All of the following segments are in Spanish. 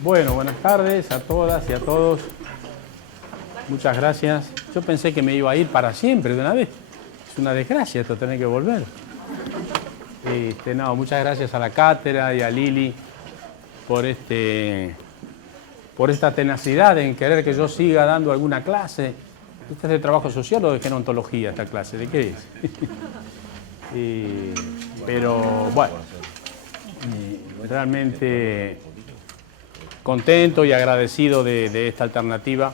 Bueno, buenas tardes a todas y a todos. Muchas gracias. Yo pensé que me iba a ir para siempre de una vez. Es una desgracia esto, tener que volver. No, muchas gracias a la cátedra y a Lili por esta tenacidad en querer que yo siga dando alguna clase. ¿Este es de trabajo social o de gerontología esta clase? ¿De qué es? Pero bueno, realmente contento y agradecido de esta alternativa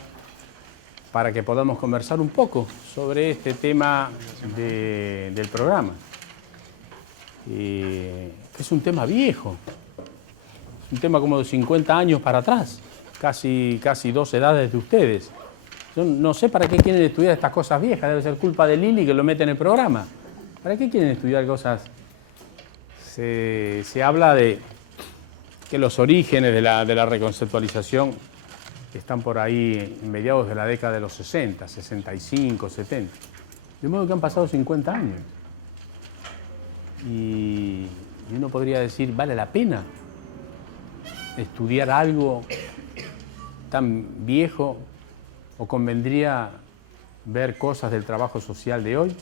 para que podamos conversar un poco sobre este tema del programa. Es un tema viejo, es un tema como de 50 años para atrás, casi 2 edades de ustedes. Yo no sé para qué quieren estudiar estas cosas viejas, debe ser culpa de Lili que lo mete en el programa. ¿Para qué quieren estudiar cosas? Se habla de que los orígenes de la reconceptualización están por ahí en mediados de la década de los 60, 65, 70. De modo que han pasado 50 años. Y uno podría decir, ¿vale la pena estudiar algo tan viejo o convendría ver cosas del trabajo social de hoy?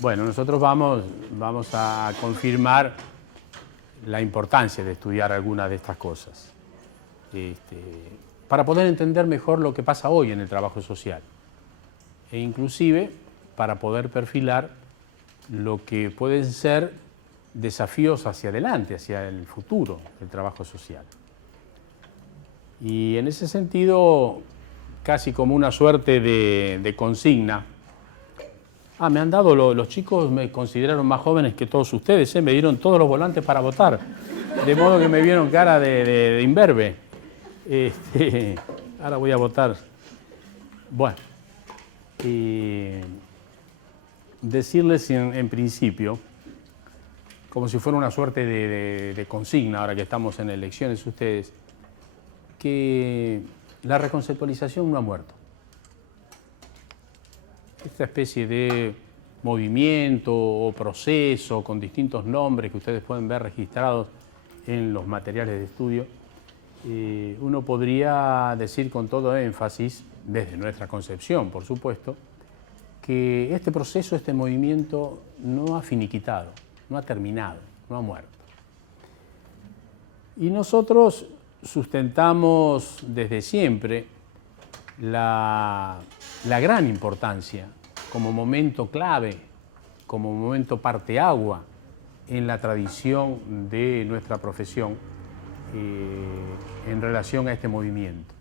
Bueno, nosotros vamos a confirmar la importancia de estudiar algunas de estas cosas para poder entender mejor lo que pasa hoy en el trabajo social e inclusive para poder perfilar lo que pueden ser desafíos hacia adelante, hacia el futuro del trabajo social. Y en ese sentido, casi como una suerte de consigna, me han dado, los chicos me consideraron más jóvenes que todos ustedes, me dieron todos los volantes para votar, de modo que me vieron cara de imberbe. Ahora voy a votar. Bueno, decirles en principio, como si fuera una suerte de consigna, ahora que estamos en elecciones ustedes, que la reconceptualización no ha muerto. Esta especie de movimiento o proceso con distintos nombres que ustedes pueden ver registrados en los materiales de estudio, uno podría decir con todo énfasis, desde nuestra concepción, por supuesto, que este proceso, este movimiento no ha finiquitado, no ha terminado, no ha muerto. Y nosotros sustentamos desde siempre la gran importancia como momento clave, como momento parteagua en la tradición de nuestra profesión en relación a este movimiento.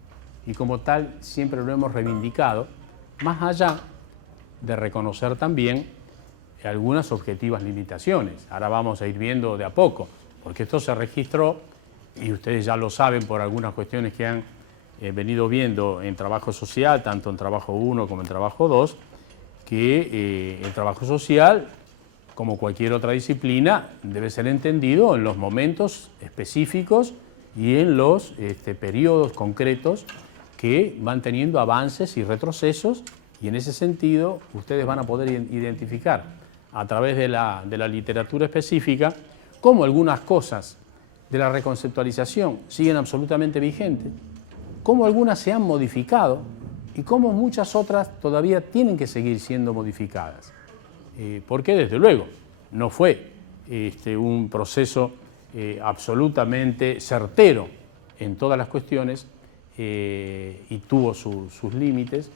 Y como tal siempre lo hemos reivindicado, más allá de reconocer también algunas objetivas limitaciones. Ahora vamos a ir viendo de a poco, porque esto se registró, y ustedes ya lo saben por algunas cuestiones que han venido viendo en trabajo social, tanto en trabajo 1 como en trabajo 2, que el trabajo social, como cualquier otra disciplina, debe ser entendido en los momentos específicos y en los periodos concretos que van teniendo avances y retrocesos, y en ese sentido ustedes van a poder identificar a través de la literatura específica cómo algunas cosas de la reconceptualización siguen absolutamente vigentes, cómo algunas se han modificado y cómo muchas otras todavía tienen que seguir siendo modificadas. Porque desde luego no fue un proceso absolutamente certero en todas las cuestiones y tuvo sus límites,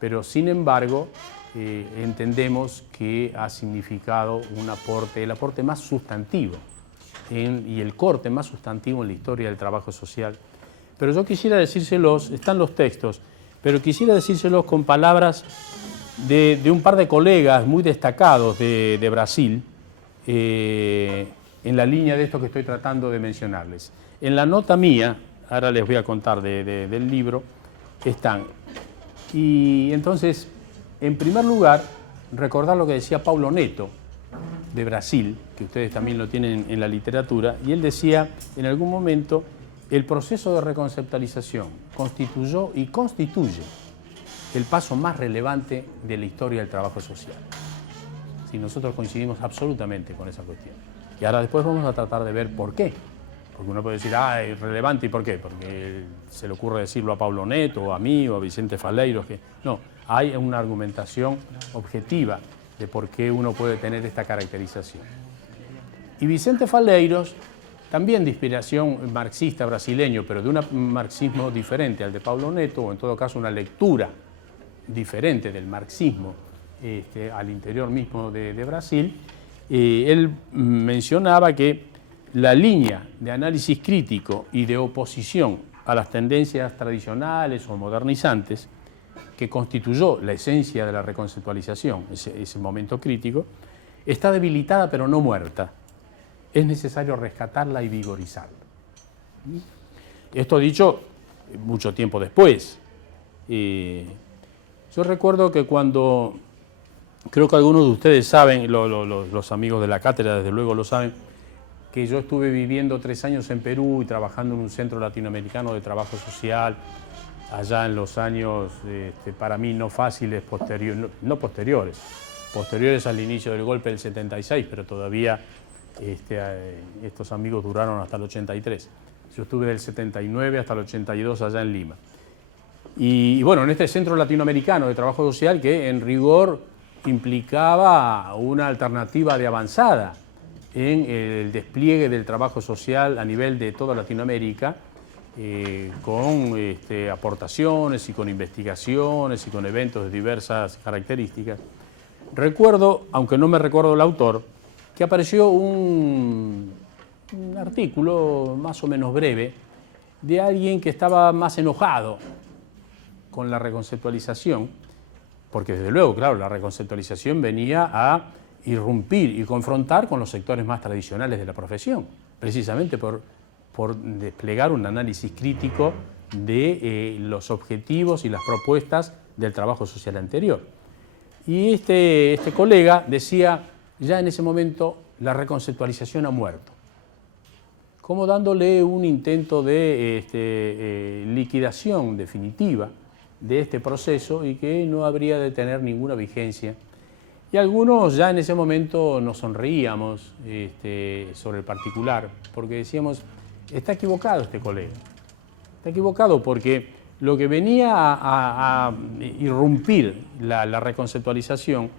pero sin embargo entendemos que ha significado un aporte, el aporte más sustantivo y el corte más sustantivo en la historia del trabajo social. Pero yo quisiera decírselos, están los textos, pero quisiera decírselos con palabras de un par de colegas muy destacados de Brasil, en la línea de esto que estoy tratando de mencionarles. En la nota mía, ahora les voy a contar del libro, están. Y entonces, en primer lugar, recordar lo que decía Paulo Neto, de Brasil, que ustedes también lo tienen en la literatura, y él decía en algún momento: el proceso de reconceptualización constituyó y constituye el paso más relevante de la historia del trabajo social. Sí, nosotros coincidimos absolutamente con esa cuestión. Y ahora después vamos a tratar de ver por qué. Porque uno puede decir, es relevante, ¿y por qué? Porque se le ocurre decirlo a Pablo Neto, o a mí, o a Vicente Faleiros. No, hay una argumentación objetiva de por qué uno puede tener esta caracterización. Y Vicente Faleiros, también de inspiración marxista brasileño, pero de un marxismo diferente al de Pablo Neto, o en todo caso una lectura diferente del marxismo al interior mismo de Brasil, él mencionaba que la línea de análisis crítico y de oposición a las tendencias tradicionales o modernizantes, que constituyó la esencia de la reconceptualización, ese momento crítico, está debilitada pero no muerta. Es necesario rescatarla y vigorizarla. Esto dicho mucho tiempo después. Yo recuerdo que cuando, creo que algunos de ustedes saben, los amigos de la cátedra desde luego lo saben, que yo estuve viviendo 3 años en Perú y trabajando en un centro latinoamericano de trabajo social, allá en los años, para mí no fáciles, posteriores al inicio del golpe del 76, pero todavía estos amigos duraron hasta el 83. Yo estuve del 79 hasta el 82 allá en Lima. Y bueno, en este centro latinoamericano de trabajo social que en rigor implicaba una alternativa de avanzada en el despliegue del trabajo social a nivel de toda Latinoamérica, con aportaciones y con investigaciones y con eventos de diversas características. Recuerdo, aunque no me recuerdo el autor, que apareció un artículo más o menos breve de alguien que estaba más enojado con la reconceptualización, porque desde luego, claro, la reconceptualización venía a irrumpir y confrontar con los sectores más tradicionales de la profesión, precisamente por desplegar un análisis crítico de los objetivos y las propuestas del trabajo social anterior. Y este colega decía, ya en ese momento la reconceptualización ha muerto, como dándole un intento de liquidación definitiva de este proceso y que no habría de tener ninguna vigencia. Y algunos ya en ese momento nos sonreíamos sobre el particular, porque decíamos, está equivocado este colega, está equivocado porque lo que venía a irrumpir la reconceptualización,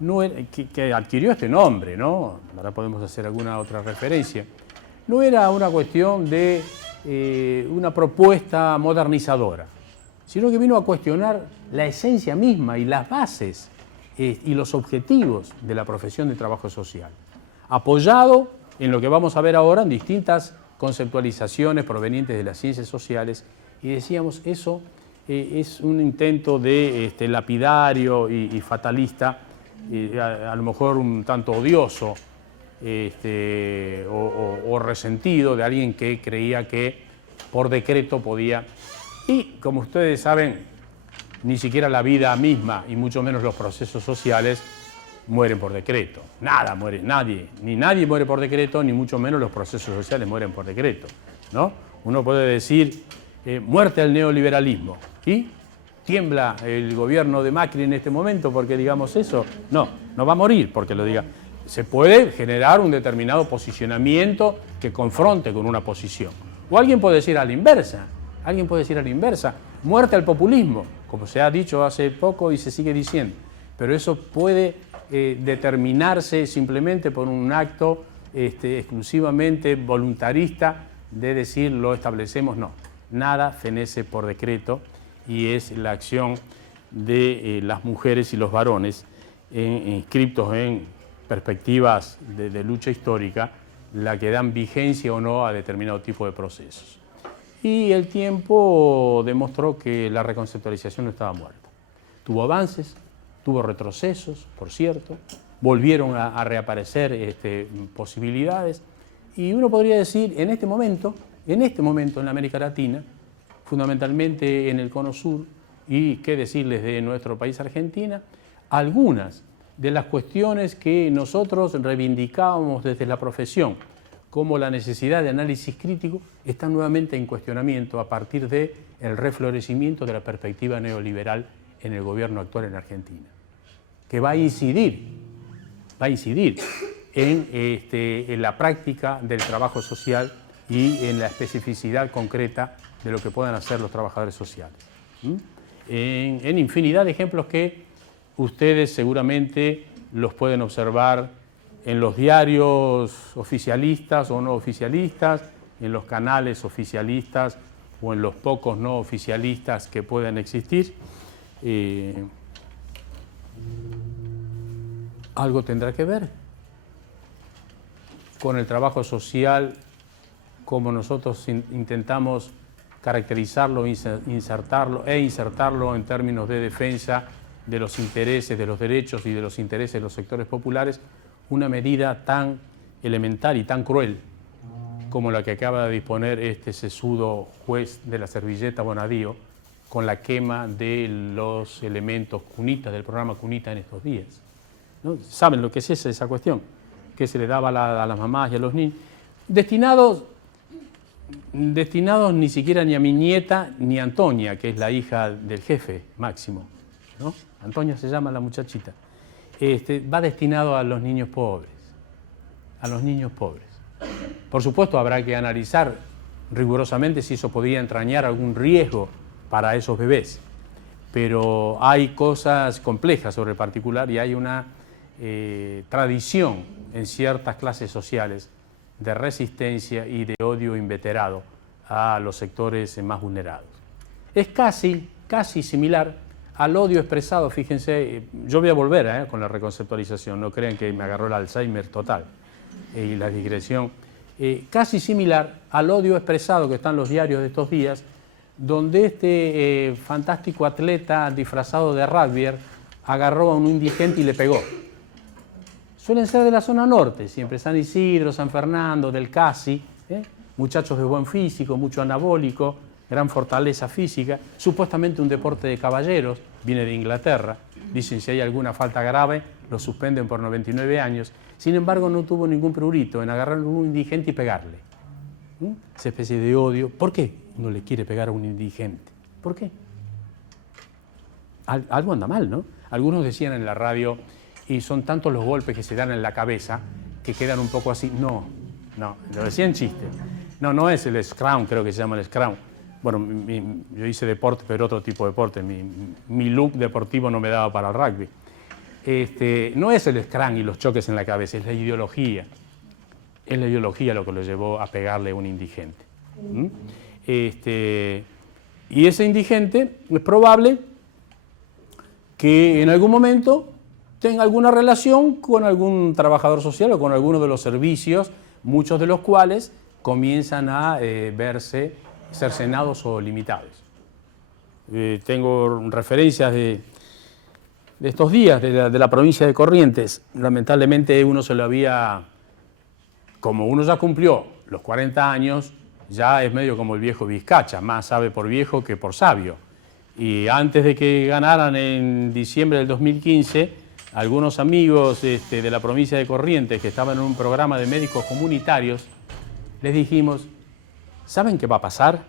no era, que adquirió este nombre, ¿no? Ahora podemos hacer alguna otra referencia, no era una cuestión de una propuesta modernizadora, sino que vino a cuestionar la esencia misma y las bases y los objetivos de la profesión de trabajo social, apoyado en lo que vamos a ver ahora en distintas conceptualizaciones provenientes de las ciencias sociales, y decíamos, eso es un intento de lapidario y fatalista, a lo mejor un tanto odioso o resentido de alguien que creía que por decreto podía, y como ustedes saben, ni siquiera la vida misma, y mucho menos los procesos sociales, mueren por decreto. Nada muere, nadie muere por decreto, ni mucho menos los procesos sociales mueren por decreto, ¿no? Uno puede decir, muerte al neoliberalismo, ¿y tiembla el gobierno de Macri en este momento porque digamos eso? No, no va a morir porque lo diga. Se puede generar un determinado posicionamiento que confronte con una posición. O alguien puede decir a la inversa, muerte al populismo, como se ha dicho hace poco y se sigue diciendo, pero eso puede determinarse simplemente por un acto exclusivamente voluntarista de decir lo establecemos. No, nada fenece por decreto y es la acción de las mujeres y los varones inscriptos en perspectivas de lucha histórica la que dan vigencia o no a determinado tipo de procesos. Y el tiempo demostró que la reconceptualización no estaba muerta. Tuvo avances, tuvo retrocesos, por cierto, volvieron a reaparecer posibilidades, y uno podría decir, en este momento en América Latina, fundamentalmente en el Cono Sur, y qué decirles de nuestro país Argentina, algunas de las cuestiones que nosotros reivindicábamos desde la profesión, como la necesidad de análisis crítico, están nuevamente en cuestionamiento a partir del reflorecimiento de la perspectiva neoliberal en el gobierno actual en Argentina, que va a incidir en la práctica del trabajo social y en la especificidad concreta de lo que puedan hacer los trabajadores sociales. En infinidad de ejemplos que ustedes seguramente los pueden observar en los diarios oficialistas o no oficialistas, en los canales oficialistas o en los pocos no oficialistas que puedan existir. Algo tendrá que ver con el trabajo social, como nosotros intentamos caracterizarlo, insertarlo en términos de defensa de los intereses, de los derechos y de los intereses de los sectores populares, una medida tan elemental y tan cruel como la que acaba de disponer este sesudo juez de la servilleta Bonadío con la quema de los elementos cunitas, del programa Cunita en estos días, ¿no? ¿Saben lo que es esa cuestión? Que se le daba a las mamás y a los niños, destinados ni siquiera ni a mi nieta ni a Antonia, que es la hija del jefe Máximo, ¿no? Antonia se llama la muchachita. Va destinado a los niños pobres, a los niños pobres. Por supuesto habrá que analizar rigurosamente si eso podía entrañar algún riesgo para esos bebés, pero hay cosas complejas sobre el particular y hay una tradición en ciertas clases sociales de resistencia y de odio inveterado a los sectores más vulnerados. Es casi similar al odio expresado, fíjense, yo voy a volver con la reconceptualización, no crean que me agarró el Alzheimer total y la digresión, casi similar al odio expresado que está en los diarios de estos días, donde este fantástico atleta disfrazado de rugbyer agarró a un indigente y le pegó. Suelen ser de la zona norte, siempre San Isidro, San Fernando, del Casi, muchachos de buen físico, mucho anabólico, gran fortaleza física, supuestamente un deporte de caballeros, viene de Inglaterra, dicen si hay alguna falta grave, lo suspenden por 99 años, sin embargo no tuvo ningún prurito en agarrar a un indigente y pegarle. Esa especie de odio. ¿Por qué uno le quiere pegar a un indigente? ¿Por qué? Algo anda mal, ¿no? Algunos decían en la radio, y son tantos los golpes que se dan en la cabeza que quedan un poco así. No, lo decía en chiste. No es el scrum, creo que se llama el scrum. Bueno, yo hice deporte, pero otro tipo de deporte. Mi look deportivo no me daba para el rugby. No es el scrum y los choques en la cabeza, es la ideología. Es la ideología lo que lo llevó a pegarle a un indigente. Y ese indigente es probable que en algún momento tenga alguna relación con algún trabajador social o con alguno de los servicios, muchos de los cuales comienzan a verse cercenados o limitados. Tengo referencias de estos días de la provincia de Corrientes. Lamentablemente como uno ya cumplió los 40 años, ya es medio como el viejo Vizcacha, más sabe por viejo que por sabio. Y antes de que ganaran en diciembre del 2015, algunos amigos de la provincia de Corrientes que estaban en un programa de médicos comunitarios, les dijimos, ¿saben qué va a pasar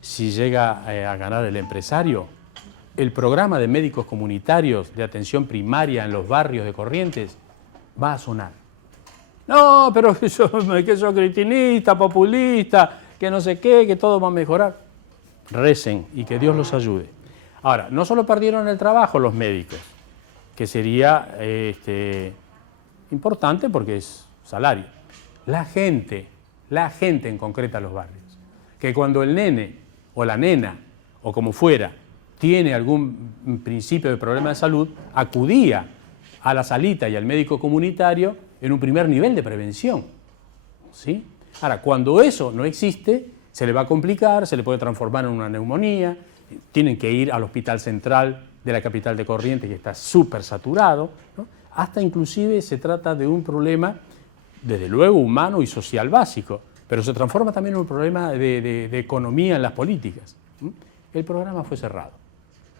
si llega a ganar el empresario? El programa de médicos comunitarios de atención primaria en los barrios de Corrientes va a sonar. No, pero que soy cristinista, populista, que no sé qué, que todo va a mejorar. Recen y que Dios los ayude. Ahora, no solo perdieron el trabajo los médicos, que sería importante porque es salario. La gente en concreto a los barrios, que cuando el nene o la nena, o como fuera, tiene algún principio de problema de salud, acudía a la salita y al médico comunitario en un primer nivel de prevención, ¿sí? Ahora, cuando eso no existe, se le va a complicar, se le puede transformar en una neumonía, tienen que ir al hospital central de la capital de Corrientes, que está súper saturado, ¿no? Hasta inclusive se trata de un problema, desde luego, humano y social básico, pero se transforma también en un problema de economía en las políticas. El programa fue cerrado,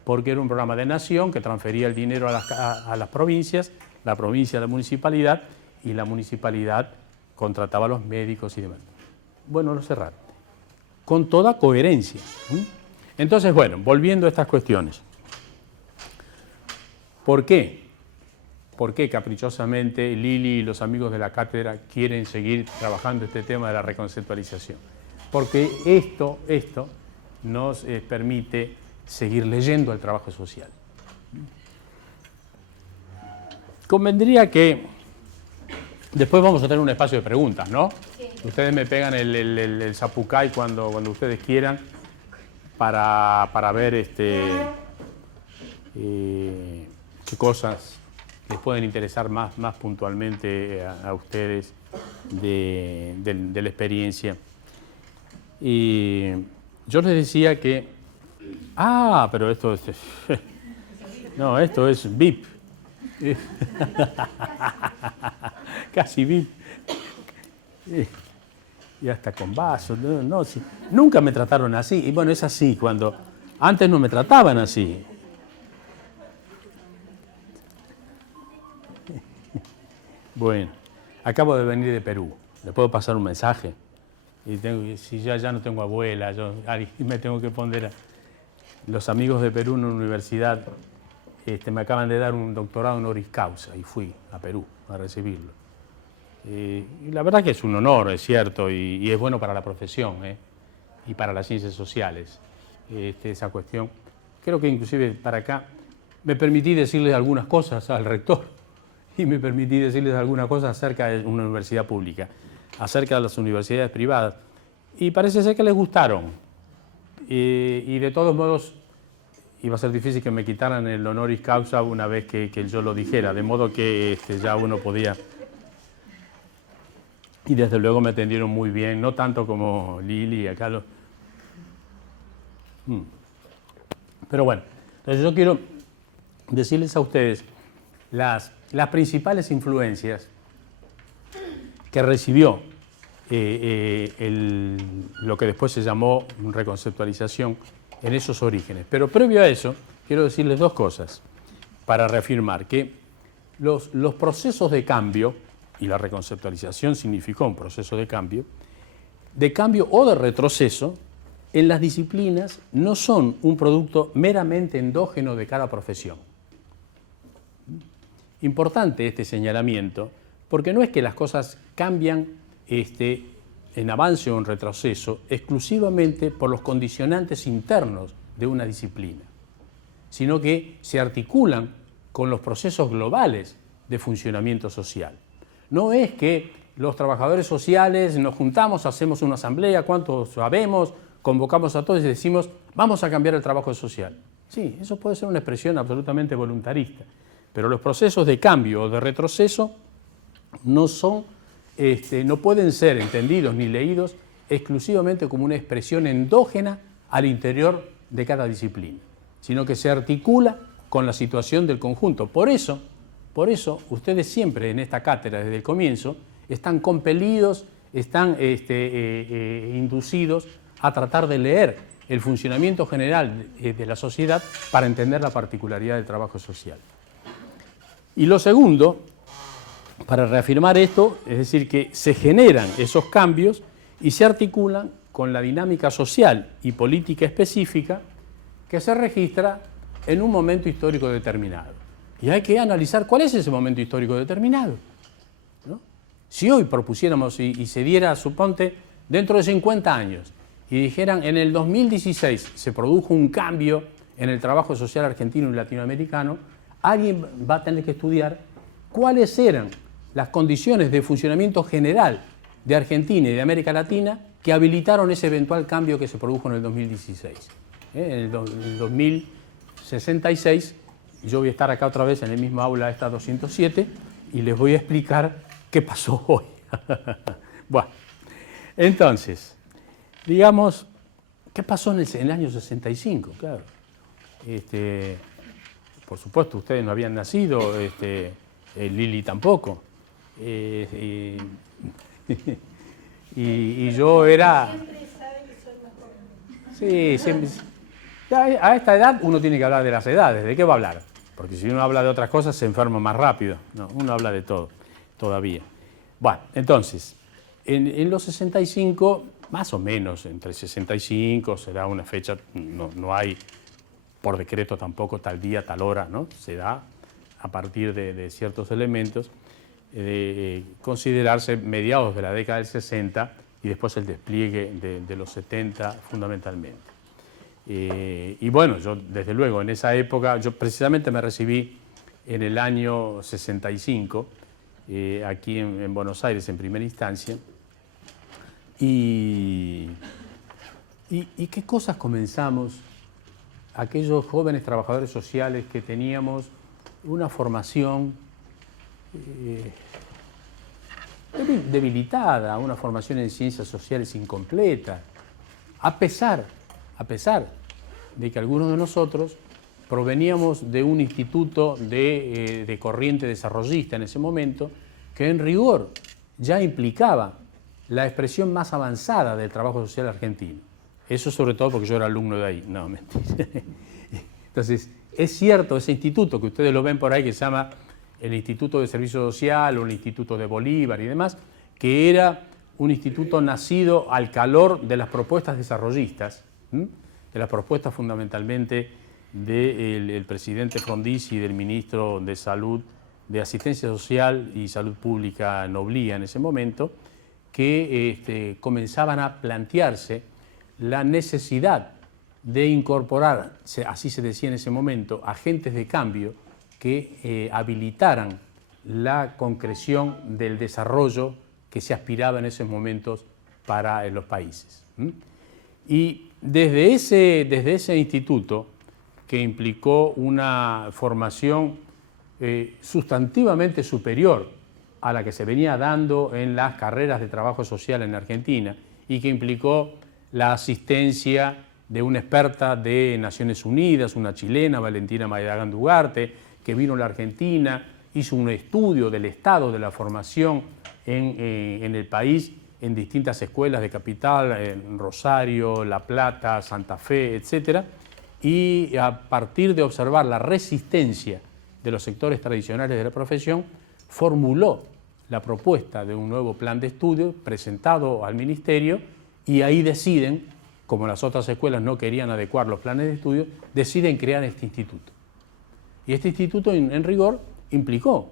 porque era un programa de nación que transfería el dinero a las provincias, la provincia a la municipalidad, y la municipalidad contrataba a los médicos y demás. Bueno, lo cerraron, con toda coherencia. Entonces, bueno, volviendo a estas cuestiones. ¿Por qué? por qué caprichosamente Lili y los amigos de la cátedra quieren seguir trabajando este tema de la reconceptualización. Porque esto nos permite seguir leyendo el trabajo social. Convendría que después vamos a tener un espacio de preguntas, ¿no? Sí. Ustedes me pegan el zapucay cuando ustedes quieran para ver qué cosas les pueden interesar más puntualmente a ustedes de la experiencia. Y yo les decía que... Ah, pero esto es... No, esto es VIP. Casi VIP. Y hasta con vasos. No, sí. Nunca me trataron así. Y bueno, es así cuando... Antes no me trataban así. Bueno, acabo de venir de Perú. ¿Le puedo pasar un mensaje? Y si ya no tengo abuela, me tengo que poner a... Los amigos de Perú en una universidad me acaban de dar un doctorado honoris causa y fui a Perú a recibirlo. Y la verdad que es un honor, es cierto, y es bueno para la profesión y para las ciencias sociales esa cuestión. Creo que inclusive para acá me permití decirles algunas cosas al rector y me permití decirles algunas cosas acerca de una universidad pública, acerca de las universidades privadas, y parece ser que les gustaron. Y de todos modos, iba a ser difícil que me quitaran el honoris causa una vez que yo lo dijera, de modo que ya uno podía... Y desde luego me atendieron muy bien, no tanto como Lili, acá lo... Pero bueno, entonces yo quiero decirles a ustedes las principales influencias que recibió lo que después se llamó reconceptualización en esos orígenes. Pero previo a eso, quiero decirles dos cosas para reafirmar que los procesos de cambio, y la reconceptualización significó un proceso de cambio o de retroceso, en las disciplinas no son un producto meramente endógeno de cada profesión. Importante este señalamiento, porque no es que las cosas cambian en avance o en retroceso exclusivamente por los condicionantes internos de una disciplina, sino que se articulan con los procesos globales de funcionamiento social. No es que los trabajadores sociales nos juntamos, hacemos una asamblea, cuántos sabemos, convocamos a todos y decimos, vamos a cambiar el trabajo social. Sí, eso puede ser una expresión absolutamente voluntarista, pero los procesos de cambio o de retroceso no pueden ser entendidos ni leídos exclusivamente como una expresión endógena al interior de cada disciplina, sino que se articula con la situación del conjunto. Por eso ustedes siempre en esta cátedra, desde el comienzo, están compelidos, están inducidos a tratar de leer el funcionamiento general de la sociedad para entender la particularidad del trabajo social. Y lo segundo, para reafirmar esto, es decir, que se generan esos cambios y se articulan con la dinámica social y política específica que se registra en un momento histórico determinado. Y hay que analizar cuál es ese momento histórico determinado, ¿no? Si hoy propusiéramos y se diera, suponte, dentro de 50 años, y dijeran en el 2016 se produjo un cambio en el trabajo social argentino y latinoamericano, alguien va a tener que estudiar cuáles eran las condiciones de funcionamiento general de Argentina y de América Latina que habilitaron ese eventual cambio que se produjo en el 2016. En el 2066 yo voy a estar acá otra vez en el mismo aula esta 207 y les voy a explicar qué pasó hoy. Bueno, entonces, digamos, ¿qué pasó en el año 65? Claro. Por supuesto, ustedes no habían nacido, Lili tampoco. Y yo era... Sí, siempre... A esta edad uno tiene que hablar de las edades. ¿De qué va a hablar? Porque si uno habla de otras cosas se enferma más rápido. No, uno habla de todo, todavía. Bueno, entonces, en los 65, más o menos, entre 65, será una fecha, no hay por decreto tampoco tal día, tal hora, ¿no? Se da a partir de ciertos elementos, considerarse mediados de la década del 60 y después el despliegue de los 70 fundamentalmente. Y bueno, yo desde luego en esa época, yo precisamente me recibí en el año 65, aquí en Buenos Aires en primera instancia, y qué cosas comenzamos aquellos jóvenes trabajadores sociales que teníamos una formación debilitada, una formación en ciencias sociales incompleta, a pesar de que algunos de nosotros proveníamos de un instituto de corriente desarrollista en ese momento, que en rigor ya implicaba la expresión más avanzada del trabajo social argentino. Eso sobre todo porque yo era alumno de ahí. No, mentira. Entonces, es cierto, ese instituto que ustedes lo ven por ahí, que se llama el Instituto de Servicio Social o el Instituto de Bolívar y demás, que era un instituto nacido al calor de las propuestas desarrollistas, de las propuestas fundamentalmente del presidente Frondizi y del ministro de Salud, de Asistencia Social y Salud Pública Noblía en ese momento, que comenzaban a plantearse la necesidad de incorporar, así se decía en ese momento, agentes de cambio que habilitaran la concreción del desarrollo que se aspiraba en esos momentos para los países. Y desde ese instituto, que implicó una formación sustantivamente superior a la que se venía dando en las carreras de trabajo social en Argentina y que implicó la asistencia de una experta de Naciones Unidas, una chilena, Valentina Maidagán Dugarte, que vino a la Argentina, hizo un estudio del estado de la formación en el país, en distintas escuelas de capital, en Rosario, La Plata, Santa Fe, etc. Y a partir de observar la resistencia de los sectores tradicionales de la profesión, formuló la propuesta de un nuevo plan de estudio presentado al Ministerio, y ahí deciden, como las otras escuelas no querían adecuar los planes de estudio, deciden crear este instituto. Y este instituto, en rigor, implicó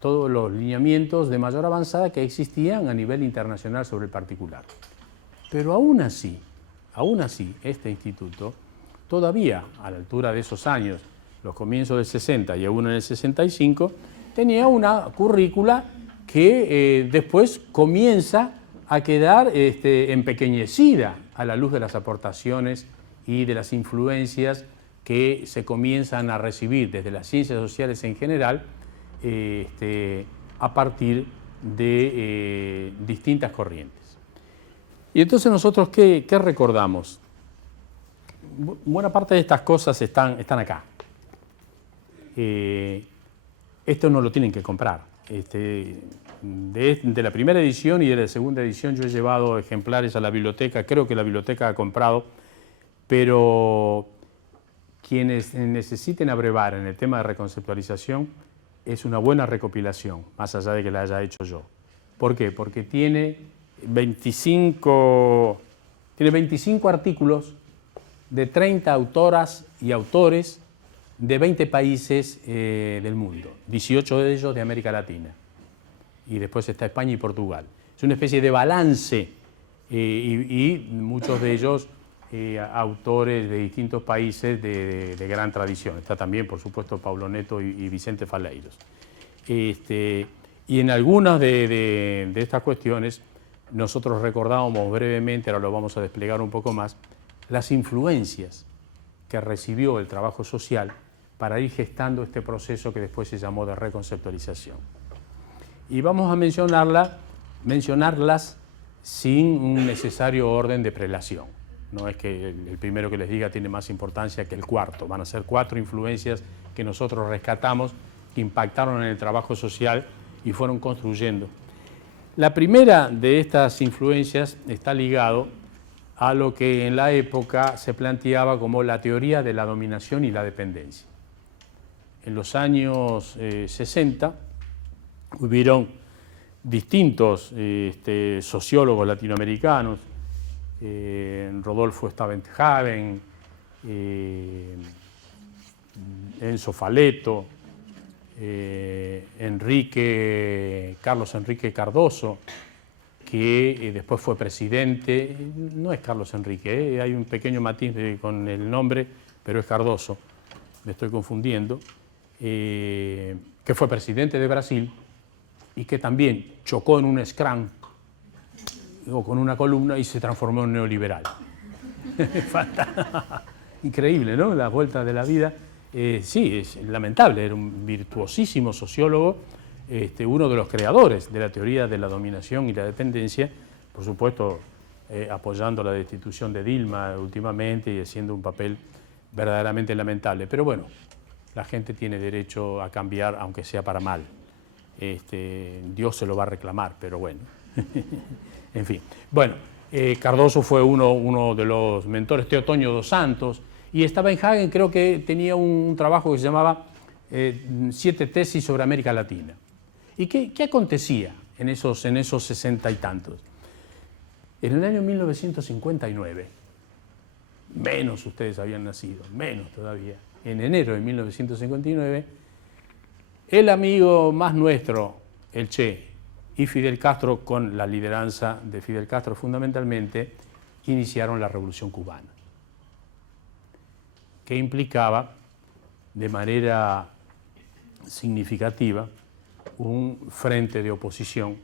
todos los lineamientos de mayor avanzada que existían a nivel internacional sobre el particular. Pero aún así, este instituto, todavía a la altura de esos años, los comienzos del 60 y aún en el 65, tenía una currícula que después comienza a quedar empequeñecida a la luz de las aportaciones y de las influencias que se comienzan a recibir desde las ciencias sociales en general a partir de distintas corrientes. Y entonces nosotros, ¿qué recordamos? Buena parte de estas cosas están acá. Esto no lo tienen que comprar. De la primera edición y de la segunda edición yo he llevado ejemplares a la biblioteca, creo que la biblioteca ha comprado, pero quienes necesiten abrevar en el tema de reconceptualización, es una buena recopilación, más allá de que la haya hecho yo. ¿Por qué? Porque tiene 25 artículos de 30 autoras y autores de 20 países del mundo, 18 de ellos de América Latina. Y después está España y Portugal. Es una especie de balance y muchos de ellos autores de distintos países de gran tradición. Está también, por supuesto, Paulo Neto y Vicente Faleiros. Y en algunas de estas cuestiones nosotros recordábamos brevemente, ahora lo vamos a desplegar un poco más, las influencias que recibió el trabajo social para ir gestando este proceso que después se llamó de reconceptualización. Y vamos a mencionarlas sin un necesario orden de prelación. No es que el primero que les diga tiene más importancia que el cuarto. Van a ser 4 influencias que nosotros rescatamos, que impactaron en el trabajo social y fueron construyendo. La primera de estas influencias está ligado a lo que en la época se planteaba como la teoría de la dominación y la dependencia. En los años 60 hubieron distintos sociólogos latinoamericanos, Rodolfo Stavenhagen, Enzo Faleto, Carlos Enrique Cardoso, que después fue presidente. No es Carlos Enrique, hay un pequeño matiz con el nombre, pero es Cardoso, me estoy confundiendo, que fue presidente de Brasil y que también chocó en un scrum o con una columna y se transformó en neoliberal. Increíble, ¿no? La vuelta de la vida. Sí, es lamentable, era un virtuosísimo sociólogo, uno de los creadores de la teoría de la dominación y la dependencia, por supuesto apoyando la destitución de Dilma últimamente y haciendo un papel verdaderamente lamentable. Pero bueno, la gente tiene derecho a cambiar, aunque sea para mal. Dios se lo va a reclamar, pero bueno. En fin. Bueno, Cardoso fue uno de los mentores, Teotonio dos Santos, y estaba en Hagen, creo que tenía un trabajo que se llamaba 7 tesis sobre América Latina. ¿Y qué acontecía en esos 60 y tantos? En el año 1959, menos ustedes habían nacido, menos todavía, en enero de 1959, el amigo más nuestro, el Che, y Fidel Castro, con la lideranza de Fidel Castro fundamentalmente, iniciaron la Revolución Cubana, que implicaba de manera significativa un frente de oposición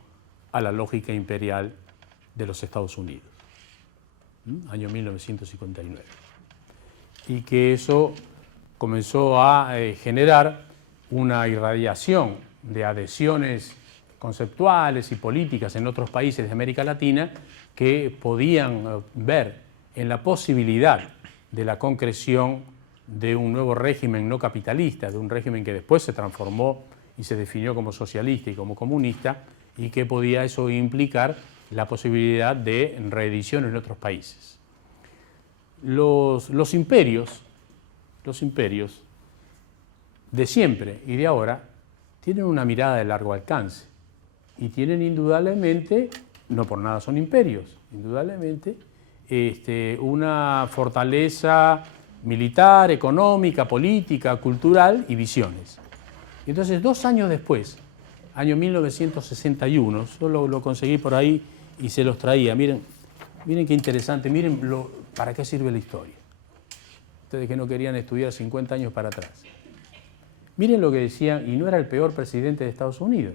a la lógica imperial de los Estados Unidos, año 1959. Y que eso comenzó a generar una irradiación de adhesiones conceptuales y políticas en otros países de América Latina que podían ver en la posibilidad de la concreción de un nuevo régimen no capitalista, de un régimen que después se transformó y se definió como socialista y como comunista, y que podía eso implicar la posibilidad de reedición en otros países. Los imperios de siempre y de ahora tienen una mirada de largo alcance y tienen indudablemente, no por nada son imperios, indudablemente, una fortaleza militar, económica, política, cultural y visiones. Entonces, 2 años después, año 1961, solo lo conseguí por ahí y se los traía. Miren qué interesante, miren para qué sirve la historia. Ustedes que no querían estudiar 50 años para atrás. Miren lo que decían, y no era el peor presidente de Estados Unidos.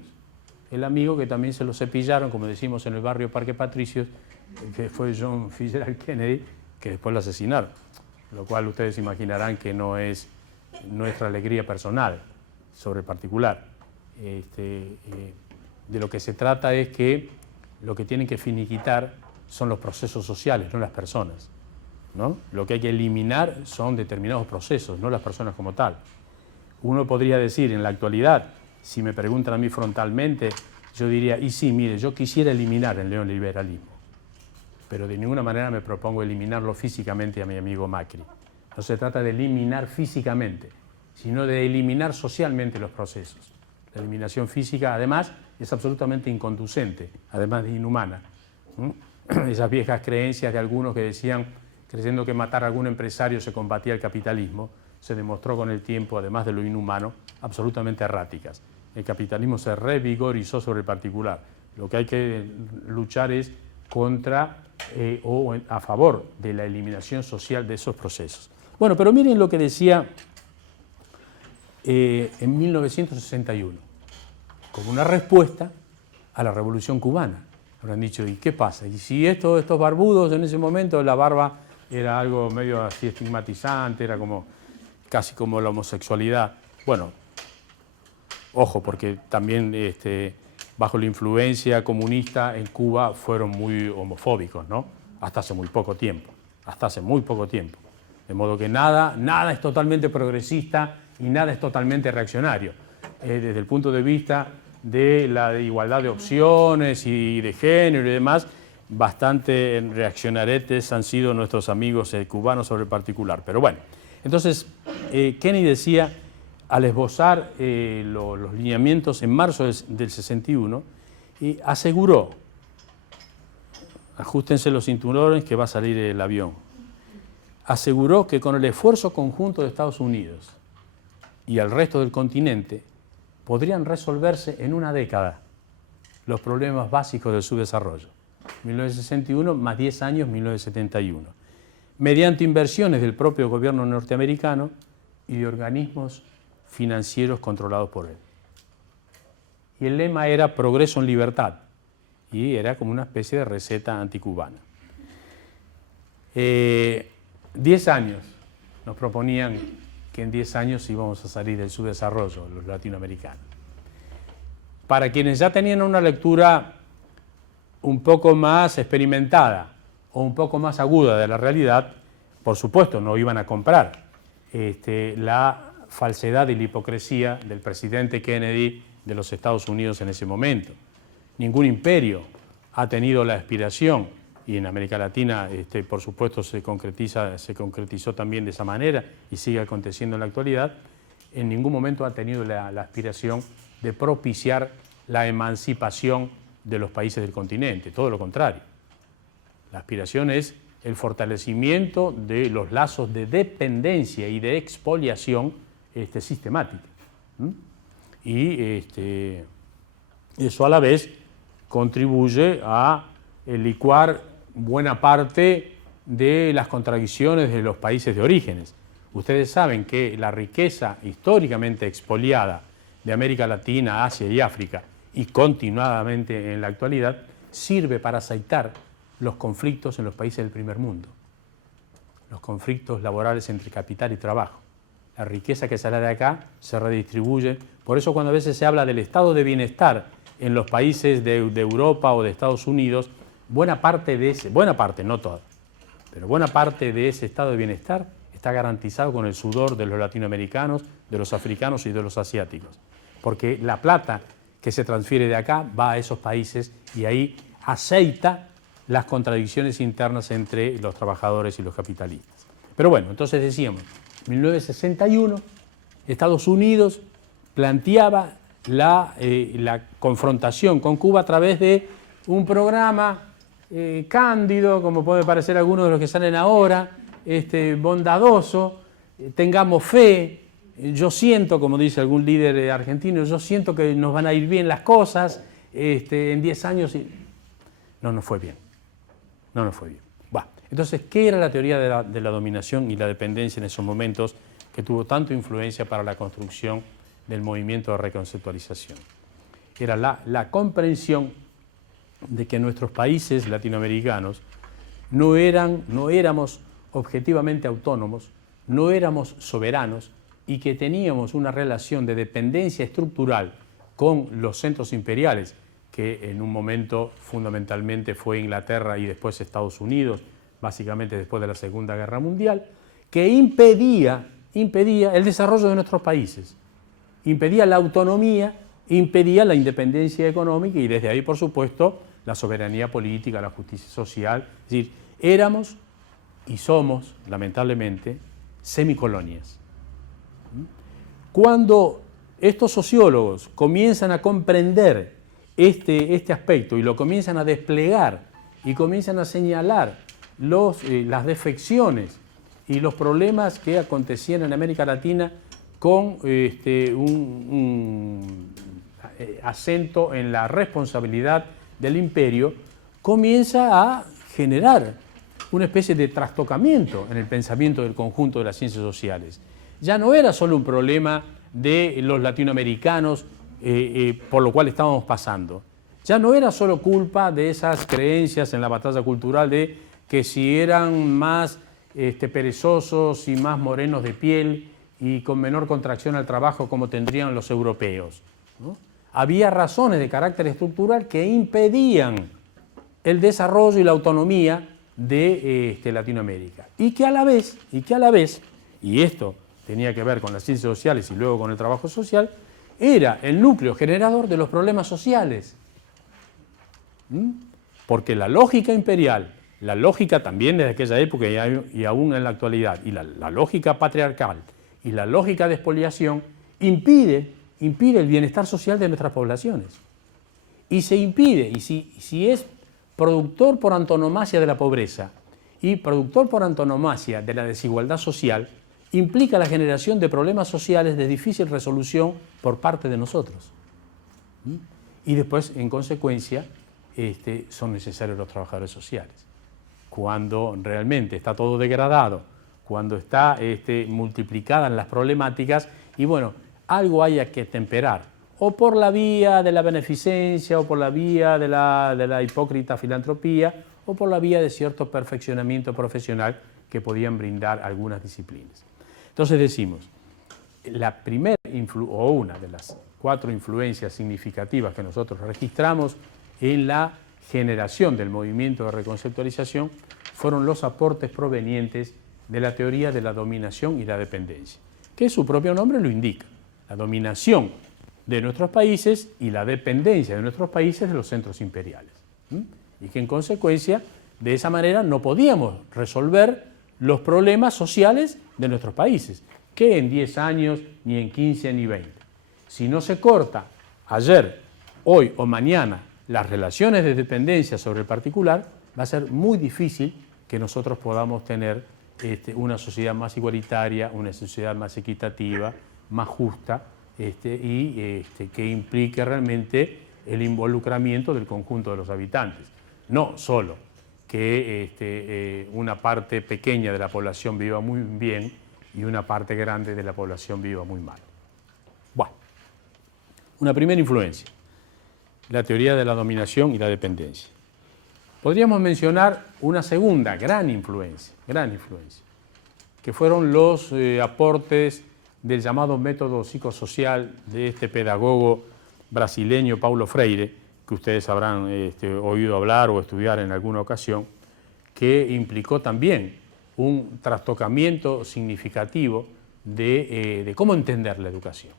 El amigo que también se lo cepillaron, como decimos en el barrio Parque Patricios, que fue John Fitzgerald Kennedy, que después lo asesinaron. Lo cual ustedes imaginarán que no es nuestra alegría personal sobre particular. De lo que se trata es que lo que tienen que finiquitar son los procesos sociales, no las personas, ¿no? Lo que hay que eliminar son determinados procesos, no las personas como tal. Uno podría decir en la actualidad, si me preguntan a mí frontalmente, yo diría, y sí, mire, yo quisiera eliminar el neoliberalismo, pero de ninguna manera me propongo eliminarlo físicamente a mi amigo Macri. No se trata de eliminar físicamente, sino de eliminar socialmente los procesos. La eliminación física, además, es absolutamente inconducente, además de inhumana. Esas viejas creencias de algunos que decían, creyendo que matar a algún empresario se combatía el capitalismo, se demostró con el tiempo, además de lo inhumano, absolutamente erráticas. El capitalismo se revigorizó sobre el particular. Lo que hay que luchar es contra o a favor de la eliminación social de esos procesos. Bueno, pero miren lo que decía en 1961, como una respuesta a la Revolución Cubana. Habrán dicho, ¿y qué pasa? Y si estos barbudos en ese momento, la barba era algo medio así estigmatizante, era como casi como la homosexualidad. Bueno, ojo, porque también bajo la influencia comunista en Cuba fueron muy homofóbicos, ¿no? Hasta hace muy poco tiempo, De modo que nada es totalmente progresista y nada es totalmente reaccionario. Desde el punto de vista de la igualdad de opciones y de género y demás, bastante reaccionaretes han sido nuestros amigos cubanos sobre el particular. Pero bueno, entonces Kennedy decía, al esbozar los lineamientos en marzo del 61, y aseguró, ajustense los cinturones que va a salir el avión, aseguró que con el esfuerzo conjunto de Estados Unidos y el resto del continente, podrían resolverse en una década los problemas básicos del subdesarrollo. 1961 más 10 años, 1971. Mediante inversiones del propio gobierno norteamericano y de organismos financieros controlados por él. Y el lema era progreso en libertad, y era como una especie de receta anticubana. 10 años nos proponían que en 10 años íbamos a salir del subdesarrollo, los latinoamericanos. Para quienes ya tenían una lectura un poco más experimentada o un poco más aguda de la realidad, por supuesto no iban a comprar la falsedad y la hipocresía del presidente Kennedy de los Estados Unidos en ese momento. Ningún imperio ha tenido la aspiración, y en América Latina por supuesto se concretizó también de esa manera y sigue aconteciendo en la actualidad, en ningún momento ha tenido la aspiración de propiciar la emancipación de los países del continente, todo lo contrario. La aspiración es el fortalecimiento de los lazos de dependencia y de expoliación sistemática. Y eso a la vez contribuye a licuar buena parte de las contradicciones de los países de orígenes. Ustedes saben que la riqueza históricamente expoliada de América Latina, Asia y África, y continuadamente en la actualidad, sirve para aceitar los conflictos en los países del primer mundo, los conflictos laborales entre capital y trabajo. La riqueza que sale de acá se redistribuye. Por eso cuando a veces se habla del estado de bienestar en los países de Europa o de Estados Unidos, buena parte, no toda, pero buena parte de ese estado de bienestar está garantizado con el sudor de los latinoamericanos, de los africanos y de los asiáticos. Porque la plata que se transfiere de acá va a esos países y ahí aceita las contradicciones internas entre los trabajadores y los capitalistas. Pero bueno, entonces decíamos, en 1961 Estados Unidos planteaba la confrontación con Cuba a través de un programa cándido, como puede parecer algunos de los que salen ahora, bondadoso, tengamos fe. Yo siento, como dice algún líder argentino, yo siento que nos van a ir bien las cosas en 10 años. No nos fue bien. No nos fue bien. Bueno, entonces, ¿qué era la teoría de la dominación y la dependencia en esos momentos que tuvo tanta influencia para la construcción del movimiento de reconceptualización? Era la comprensión de que nuestros países latinoamericanos no éramos objetivamente autónomos, no éramos soberanos, y que teníamos una relación de dependencia estructural con los centros imperiales, que en un momento fundamentalmente fue Inglaterra y después Estados Unidos, básicamente después de la Segunda Guerra Mundial, que impedía el desarrollo de nuestros países, impedía la autonomía, impedía la independencia económica y desde ahí, por supuesto, la soberanía política, la justicia social. Es decir, éramos y somos, lamentablemente, semicolonias. Cuando estos sociólogos comienzan a comprender este aspecto y lo comienzan a desplegar y comienzan a señalar las defecciones y los problemas que acontecían en América Latina con un acento en la responsabilidad del imperio, comienza a generar una especie de trastocamiento en el pensamiento del conjunto de las ciencias sociales. Ya no era solo un problema de los latinoamericanos por lo cual estábamos pasando. Ya no era solo culpa de esas creencias en la batalla cultural de que si eran más perezosos y más morenos de piel y con menor contracción al trabajo como tendrían los europeos, ¿no? Había razones de carácter estructural que impedían el desarrollo y la autonomía de Latinoamérica. Y que a la vez, y esto tenía que ver con las ciencias sociales y luego con el trabajo social, era el núcleo generador de los problemas sociales. Porque la lógica imperial, la lógica también desde aquella época y aún en la actualidad, y la lógica patriarcal y la lógica de expoliación impide el bienestar social de nuestras poblaciones. Y se impide, y si es productor por antonomasia de la pobreza y productor por antonomasia de la desigualdad social, implica la generación de problemas sociales de difícil resolución por parte de nosotros. Y después, en consecuencia, son necesarios los trabajadores sociales. Cuando realmente está todo degradado, cuando está multiplicadas las problemáticas, y bueno, algo haya que temperar, o por la vía de la beneficencia, o por la vía de la hipócrita filantropía, o por la vía de cierto perfeccionamiento profesional que podían brindar algunas disciplinas. Entonces decimos, la primera o una de las 4 influencias significativas que nosotros registramos en la generación del movimiento de reconceptualización fueron los aportes provenientes de la teoría de la dominación y la dependencia, que su propio nombre lo indica, la dominación de nuestros países y la dependencia de nuestros países de los centros imperiales. Y que en consecuencia, de esa manera no podíamos resolver los problemas sociales de nuestros países, que en 10 años, ni en 15, ni 20. Si no se corta ayer, hoy o mañana las relaciones de dependencia sobre el particular, va a ser muy difícil que nosotros podamos tener una sociedad más igualitaria, una sociedad más equitativa, más justa, que implique realmente el involucramiento del conjunto de los habitantes. No solo que una parte pequeña de la población viva muy bien y una parte grande de la población viva muy mal. Bueno, una primera influencia, la teoría de la dominación y la dependencia. Podríamos mencionar una segunda gran influencia, que fueron los aportes del llamado método psicosocial de este pedagogo brasileño Paulo Freire, que ustedes habrán oído hablar o estudiar en alguna ocasión, que implicó también un trastocamiento significativo de cómo entender la educación.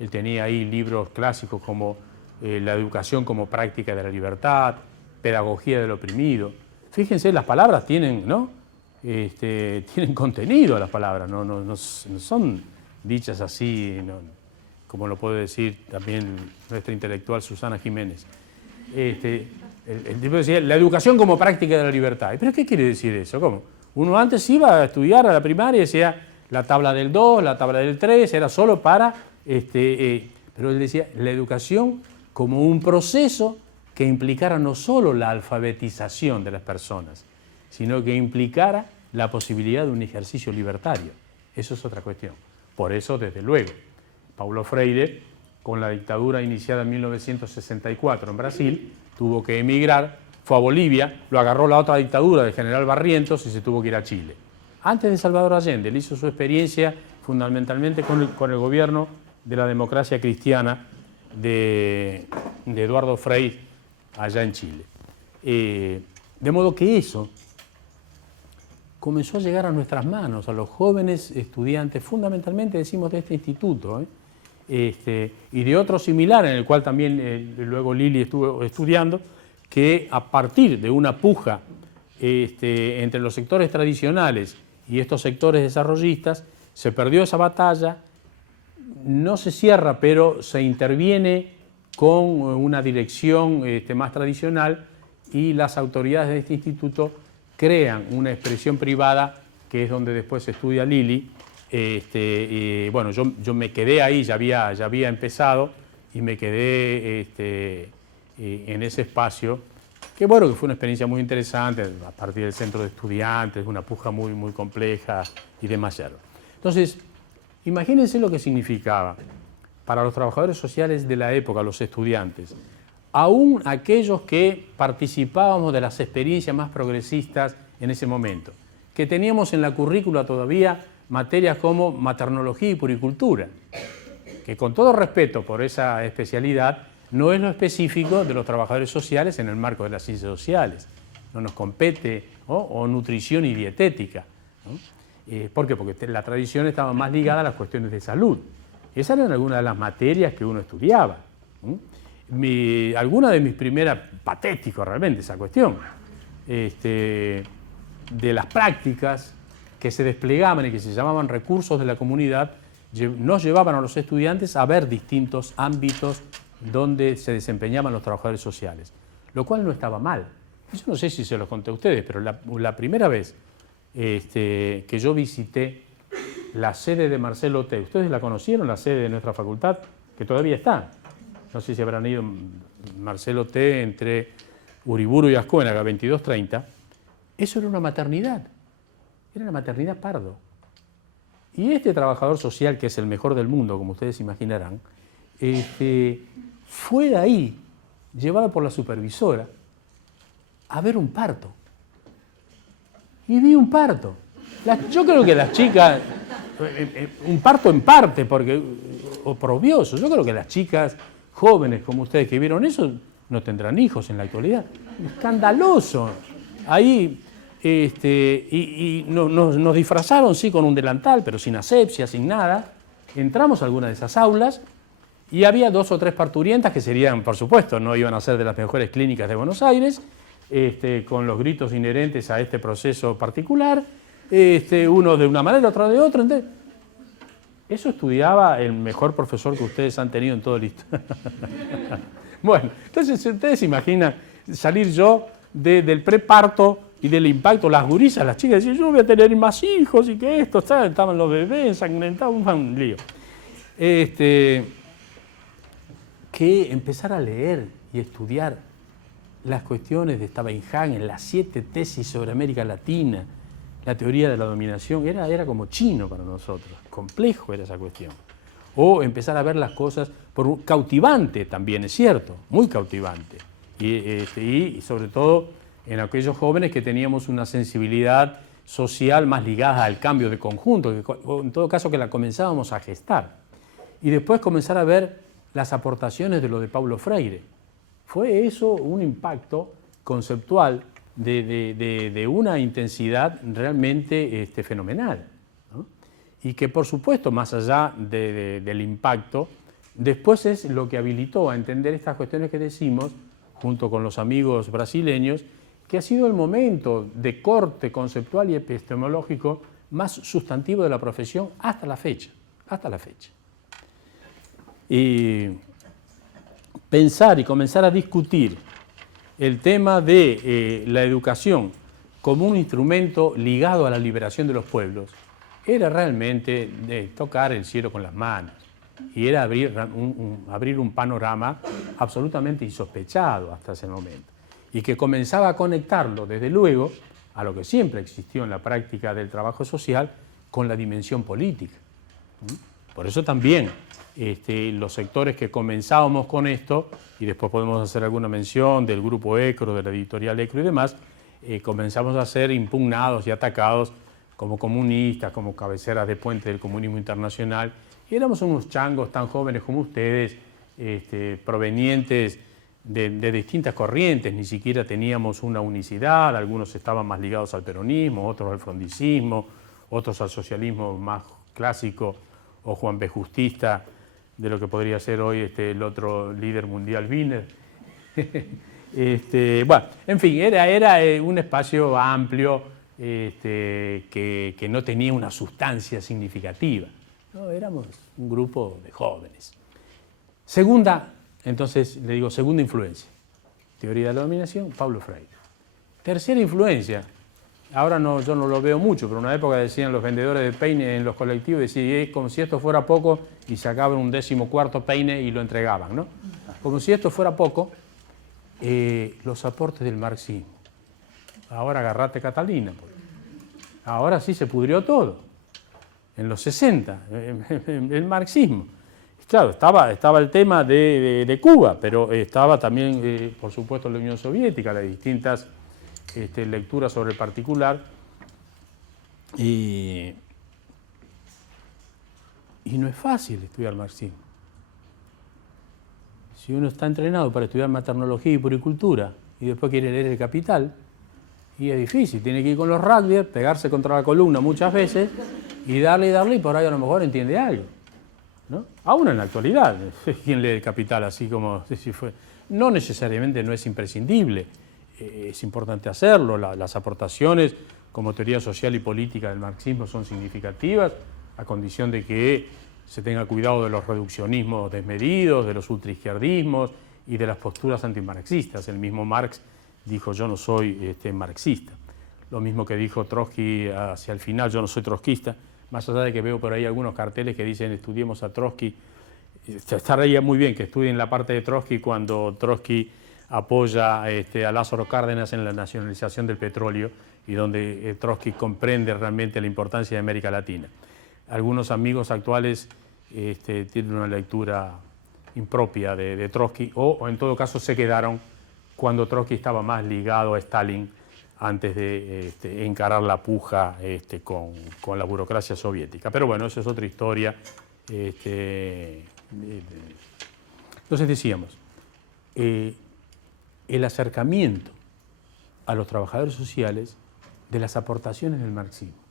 Él tenía ahí libros clásicos como La educación como práctica de la libertad, Pedagogía del oprimido. Fíjense, las palabras tienen, ¿no? Tienen contenido las palabras, no son dichas así, ¿no? Como lo puede decir también nuestra intelectual Susana Jiménez. El tipo decía, la educación como práctica de la libertad. ¿Pero qué quiere decir eso? ¿Cómo? Uno antes iba a estudiar a la primaria y decía la tabla del 2, la tabla del 3, era solo para... pero él decía, la educación como un proceso que implicara no solo la alfabetización de las personas, sino que implicara la posibilidad de un ejercicio libertario. Eso es otra cuestión. Por eso, desde luego, Paulo Freire, con la dictadura iniciada en 1964 en Brasil, tuvo que emigrar, fue a Bolivia, lo agarró la otra dictadura del general Barrientos y se tuvo que ir a Chile. Antes de Salvador Allende, él hizo su experiencia fundamentalmente con el gobierno de la democracia cristiana de Eduardo Frei allá en Chile. De modo que eso comenzó a llegar a nuestras manos, a los jóvenes estudiantes, fundamentalmente decimos de este instituto, y de otro similar en el cual también luego Lili estuvo estudiando, que a partir de una puja entre los sectores tradicionales y estos sectores desarrollistas, se perdió esa batalla, no se cierra, pero se interviene con una dirección más tradicional y las autoridades de este instituto crean una expresión privada que es donde después estudia Lili. Bueno, yo me quedé ahí, ya había empezado y me quedé en ese espacio, que bueno, que fue una experiencia muy interesante a partir del centro de estudiantes, una puja muy, muy compleja y demasiado. Entonces, imagínense lo que significaba para los trabajadores sociales de la época, los estudiantes, aún aquellos que participábamos de las experiencias más progresistas en ese momento, que teníamos en la currícula todavía materias como maternología y puricultura, que con todo respeto por esa especialidad, no es lo específico de los trabajadores sociales en el marco de las ciencias sociales. No nos compete, ¿no? O nutrición y dietética, ¿no? ¿Por qué? Porque la tradición estaba más ligada a las cuestiones de salud. Esas eran algunas de las materias que uno estudiaba. Alguna de mis primeras, patético realmente esa cuestión, de las prácticas que se desplegaban y que se llamaban recursos de la comunidad, nos llevaban a los estudiantes a ver distintos ámbitos donde se desempeñaban los trabajadores sociales, lo cual no estaba mal. Yo no sé si se los conté a ustedes, pero la primera vez que yo visité la sede de Marcelo T. ¿Ustedes la conocieron, la sede de nuestra facultad? Que todavía está. No sé si habrán ido Marcelo T. entre Uriburu y Ascuénaga, 2230. Eso era una maternidad Pardo. Y este trabajador social, que es el mejor del mundo, como ustedes imaginarán, fue ahí, llevado por la supervisora, a ver un parto. Y vi un parto. Yo creo que las chicas, un parto en parte, porque oprobioso, yo creo que las chicas jóvenes como ustedes que vieron eso no tendrán hijos en la actualidad. Escandaloso. Ahí nos disfrazaron, sí, con un delantal, pero sin asepsia, sin nada. Entramos a alguna de esas aulas y había 2 o 3 parturientas que serían, por supuesto, no iban a ser de las mejores clínicas de Buenos Aires, con los gritos inherentes a este proceso particular, uno de una manera, otro de otra. Entonces, eso estudiaba el mejor profesor que ustedes han tenido en todo el historia. Bueno, entonces ustedes se imaginan salir yo del preparto y del impacto, las gurisas, las chicas decían, yo voy a tener más hijos y que esto, estaban los bebés ensangrentados, un lío. Que empezar a leer y estudiar las cuestiones de Steinhagel, en las 7 tesis sobre América Latina, la teoría de la dominación, era como chino para nosotros, complejo era esa cuestión. O empezar a ver las cosas cautivante también, es cierto, muy cautivante. Y sobre todo en aquellos jóvenes que teníamos una sensibilidad social más ligada al cambio de conjunto, en todo caso que la comenzábamos a gestar. Y después comenzar a ver las aportaciones de lo de Paulo Freire. Fue eso un impacto conceptual de una intensidad realmente fenomenal, ¿no? Y que por supuesto, más allá del impacto, después es lo que habilitó a entender estas cuestiones que decimos, junto con los amigos brasileños, que ha sido el momento de corte conceptual y epistemológico más sustantivo de la profesión hasta la fecha. Y pensar y comenzar a discutir el tema de la educación como un instrumento ligado a la liberación de los pueblos era realmente de tocar el cielo con las manos y era abrir un panorama absolutamente insospechado hasta ese momento y que comenzaba a conectarlo desde luego a lo que siempre existió en la práctica del trabajo social con la dimensión política. Por eso también los sectores que comenzábamos con esto, y después podemos hacer alguna mención del grupo ECRO, de la editorial ECRO y demás, comenzamos a ser impugnados y atacados como comunistas, como cabeceras de puente del comunismo internacional, y éramos unos changos tan jóvenes como ustedes, provenientes de distintas corrientes, ni siquiera teníamos una unicidad, algunos estaban más ligados al peronismo, otros al frondicismo, otros al socialismo más clásico o Juan B. Justista, de lo que podría ser hoy el otro líder mundial, Wiener. Bueno, en fin, era un espacio amplio que no tenía una sustancia significativa. No, éramos un grupo de jóvenes. Segunda, entonces le digo, segunda influencia, teoría de la dominación, Paulo Freire. Tercera influencia, ahora yo no lo veo mucho, pero en una época decían los vendedores de peine en los colectivos, decían, es como si esto fuera poco, y sacaban un 14º peine y lo entregaban, ¿no? Como si esto fuera poco, los aportes del marxismo. Ahora agarrate Catalina, pues. Ahora sí se pudrió todo. En los 60, el marxismo. Claro, estaba el tema de Cuba, pero estaba también, por supuesto, la Unión Soviética, las distintas lecturas sobre el particular. Y no es fácil estudiar marxismo. Si uno está entrenado para estudiar maternología y puricultura y después quiere leer El Capital, y es difícil, tiene que ir con los rugbyers, pegarse contra la columna muchas veces y darle, y por ahí a lo mejor entiende algo, ¿no? Aún en la actualidad, ¿quién lee El Capital así como si fue? No necesariamente no es imprescindible, es importante hacerlo, las aportaciones como teoría social y política del marxismo son significativas, a condición de que se tenga cuidado de los reduccionismos desmedidos, de los ultraizquierdismos y de las posturas antimarxistas. El mismo Marx dijo, yo no soy marxista. Lo mismo que dijo Trotsky hacia el final, yo no soy trotskista. más allá de que veo por ahí algunos carteles que dicen estudiemos a Trotsky, estaría muy bien que estudien la parte de Trotsky cuando Trotsky apoya a Lázaro Cárdenas en la nacionalización del petróleo y donde Trotsky comprende realmente la importancia de América Latina. Algunos amigos actuales tienen una lectura impropia de Trotsky o en todo caso se quedaron cuando Trotsky estaba más ligado a Stalin antes de encarar la puja con la burocracia soviética. Pero bueno, esa es otra historia. Entonces decíamos, el acercamiento a los trabajadores sociales de las aportaciones del marxismo.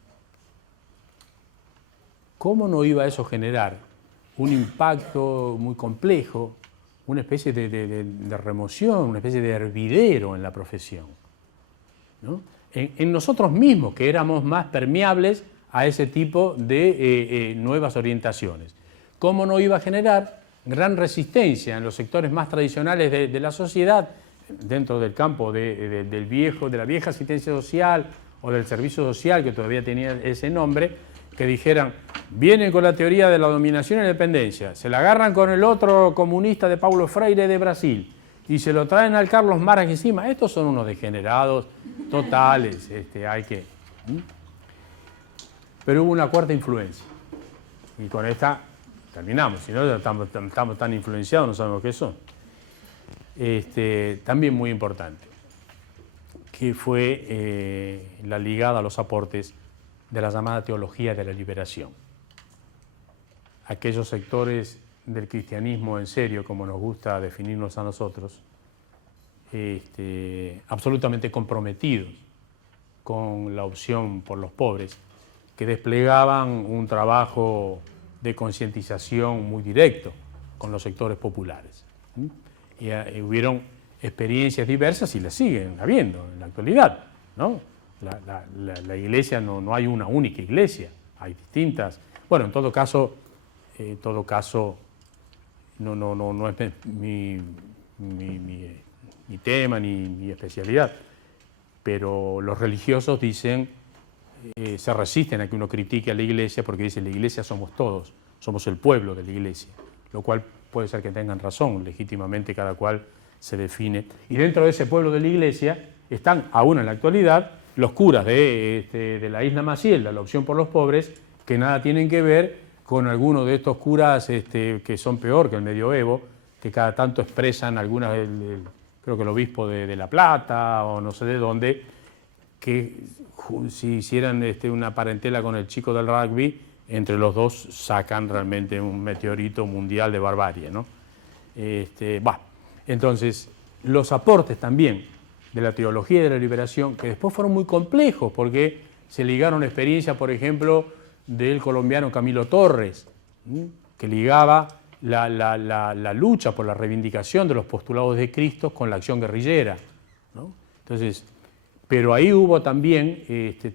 ¿Cómo no iba a eso generar un impacto muy complejo, una especie de remoción, una especie de hervidero en la profesión, ¿no? En nosotros mismos, que éramos más permeables a ese tipo de nuevas orientaciones? ¿Cómo no iba a generar gran resistencia en los sectores más tradicionales de la sociedad, dentro del campo de la vieja asistencia social o del servicio social, que todavía tenía ese nombre, que dijeran, vienen con la teoría de la dominación y la independencia, se la agarran con el otro comunista de Paulo Freire de Brasil y se lo traen al Carlos Marx encima? Estos son unos degenerados totales, Pero hubo una cuarta influencia, y con esta terminamos, si no estamos tan influenciados, no sabemos qué son. También muy importante, que fue la ligada a los aportes de la llamada teología de la liberación. Aquellos sectores del cristianismo en serio, como nos gusta definirnos a nosotros, absolutamente comprometidos con la opción por los pobres, que desplegaban un trabajo de concientización muy directo con los sectores populares. Y hubieron experiencias diversas y las siguen habiendo en la actualidad, ¿no? La iglesia no hay una única iglesia, hay distintas. Bueno, en todo caso no es mi tema ni mi especialidad, pero los religiosos dicen, se resisten a que uno critique a la iglesia porque dicen la iglesia somos todos, somos el pueblo de la iglesia, lo cual puede ser que tengan razón, legítimamente cada cual se define. Y dentro de ese pueblo de la iglesia están, aún en la actualidad, los curas de la isla Maciel, la opción por los pobres, que nada tienen que ver con algunos de estos curas que son peor que el medioevo, que cada tanto expresan algunas, creo que el obispo de La Plata o no sé de dónde, que si hicieran una parentela con el chico del rugby, entre los dos sacan realmente un meteorito mundial de barbarie, ¿no? Entonces, los aportes también de la teología de la liberación, que después fueron muy complejos, porque se ligaron a experiencias, por ejemplo, del colombiano Camilo Torres, que ligaba la lucha por la reivindicación de los postulados de Cristo con la acción guerrillera, ¿no? Entonces, pero ahí hubo también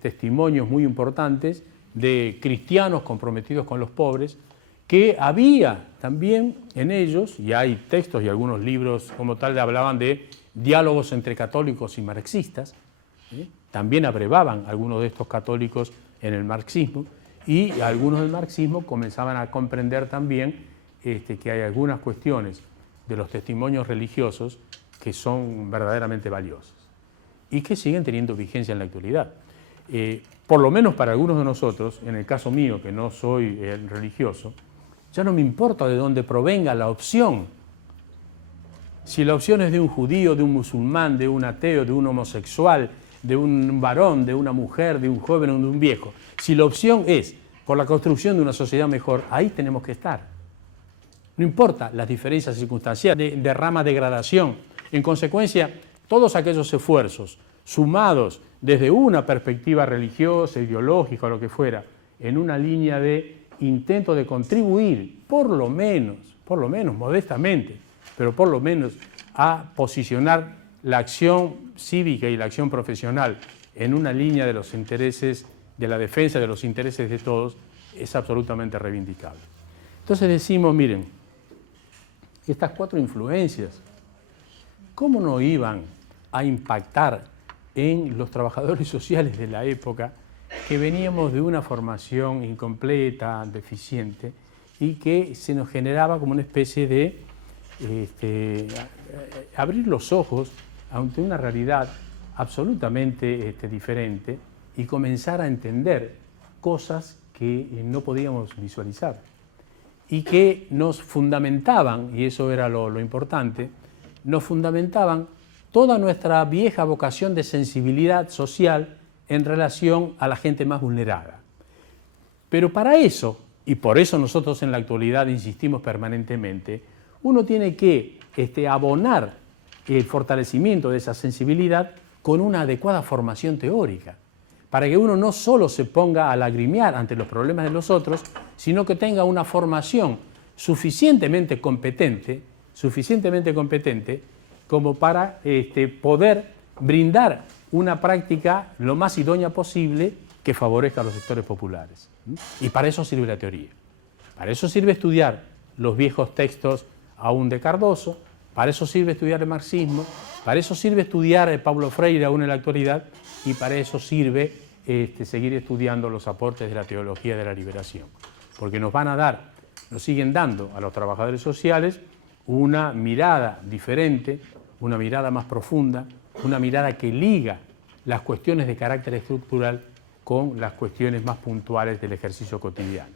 testimonios muy importantes de cristianos comprometidos con los pobres, que había también en ellos, y hay textos y algunos libros como tal hablaban de diálogos entre católicos y marxistas, también abrevaban algunos de estos católicos en el marxismo, y algunos del marxismo comenzaban a comprender también que hay algunas cuestiones de los testimonios religiosos que son verdaderamente valiosas y que siguen teniendo vigencia en la actualidad. Por lo menos para algunos de nosotros, en el caso mío, que no soy religioso, ya no me importa de dónde provenga la opción. Si la opción es de un judío, de un musulmán, de un ateo, de un homosexual, de un varón, de una mujer, de un joven o de un viejo, si la opción es por la construcción de una sociedad mejor, ahí tenemos que estar. No importa las diferencias circunstanciales, de rama de gradación. En consecuencia, todos aquellos esfuerzos sumados desde una perspectiva religiosa, ideológica o lo que fuera, en una línea de intento de contribuir, por lo menos, modestamente, pero por lo menos a posicionar la acción cívica y la acción profesional en una línea de los intereses, de la defensa de los intereses de todos, es absolutamente reivindicable. Entonces decimos, miren, estas cuatro influencias, ¿cómo no iban a impactar en los trabajadores sociales de la época que veníamos de una formación incompleta, deficiente, y que se nos generaba como una especie de abrir los ojos ante una realidad absolutamente diferente y comenzar a entender cosas que no podíamos visualizar y que nos fundamentaban, y eso era lo importante, nos fundamentaban toda nuestra vieja vocación de sensibilidad social en relación a la gente más vulnerada. Pero para eso, y por eso nosotros en la actualidad insistimos permanentemente, uno tiene que abonar el fortalecimiento de esa sensibilidad con una adecuada formación teórica, para que uno no solo se ponga a lagrimear ante los problemas de los otros, sino que tenga una formación suficientemente competente como para poder brindar una práctica lo más idónea posible que favorezca a los sectores populares. Y para eso sirve la teoría. Para eso sirve estudiar los viejos textos aún de Cardoso, para eso sirve estudiar el marxismo, para eso sirve estudiar Paulo Freire aún en la actualidad, y para eso sirve seguir estudiando los aportes de la teología de la liberación. Porque nos siguen dando a los trabajadores sociales una mirada diferente, una mirada más profunda, una mirada que liga las cuestiones de carácter estructural con las cuestiones más puntuales del ejercicio cotidiano.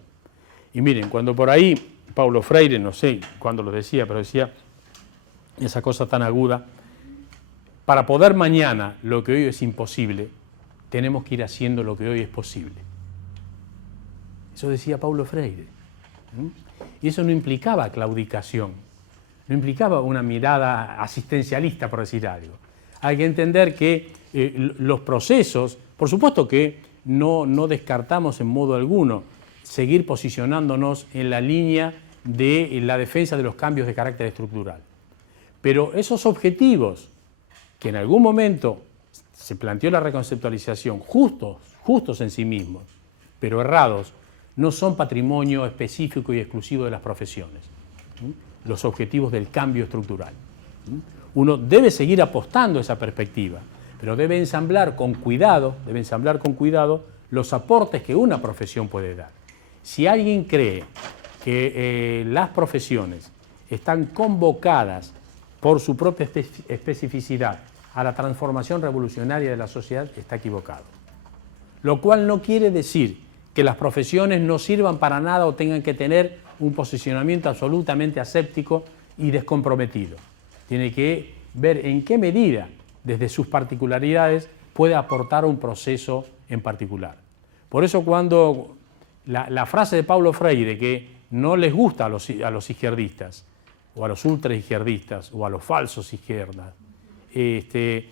Y miren, cuando por ahí Paulo Freire, no sé cuándo lo decía, pero decía esa cosa tan aguda, para poder mañana lo que hoy es imposible, tenemos que ir haciendo lo que hoy es posible. Eso decía Paulo Freire. Y eso no implicaba claudicación, no implicaba una mirada asistencialista, por decir algo. Hay que entender que los procesos, por supuesto que no descartamos en modo alguno seguir posicionándonos en la línea de la defensa de los cambios de carácter estructural. Pero esos objetivos que en algún momento se planteó la reconceptualización, justos en sí mismos, pero errados, no son patrimonio específico y exclusivo de las profesiones. Los objetivos del cambio estructural. Uno debe seguir apostando a esa perspectiva, pero debe ensamblar con cuidado los aportes que una profesión puede dar. Si alguien cree que las profesiones están convocadas por su propia especificidad a la transformación revolucionaria de la sociedad, está equivocado. Lo cual no quiere decir que las profesiones no sirvan para nada o tengan que tener un posicionamiento absolutamente aséptico y descomprometido. Tiene que ver en qué medida, desde sus particularidades, puede aportar a un proceso en particular. Por eso cuando la frase de Paulo Freire, que no les gusta a los izquierdistas, o a los ultraizquierdistas, o a los falsos izquierdas, de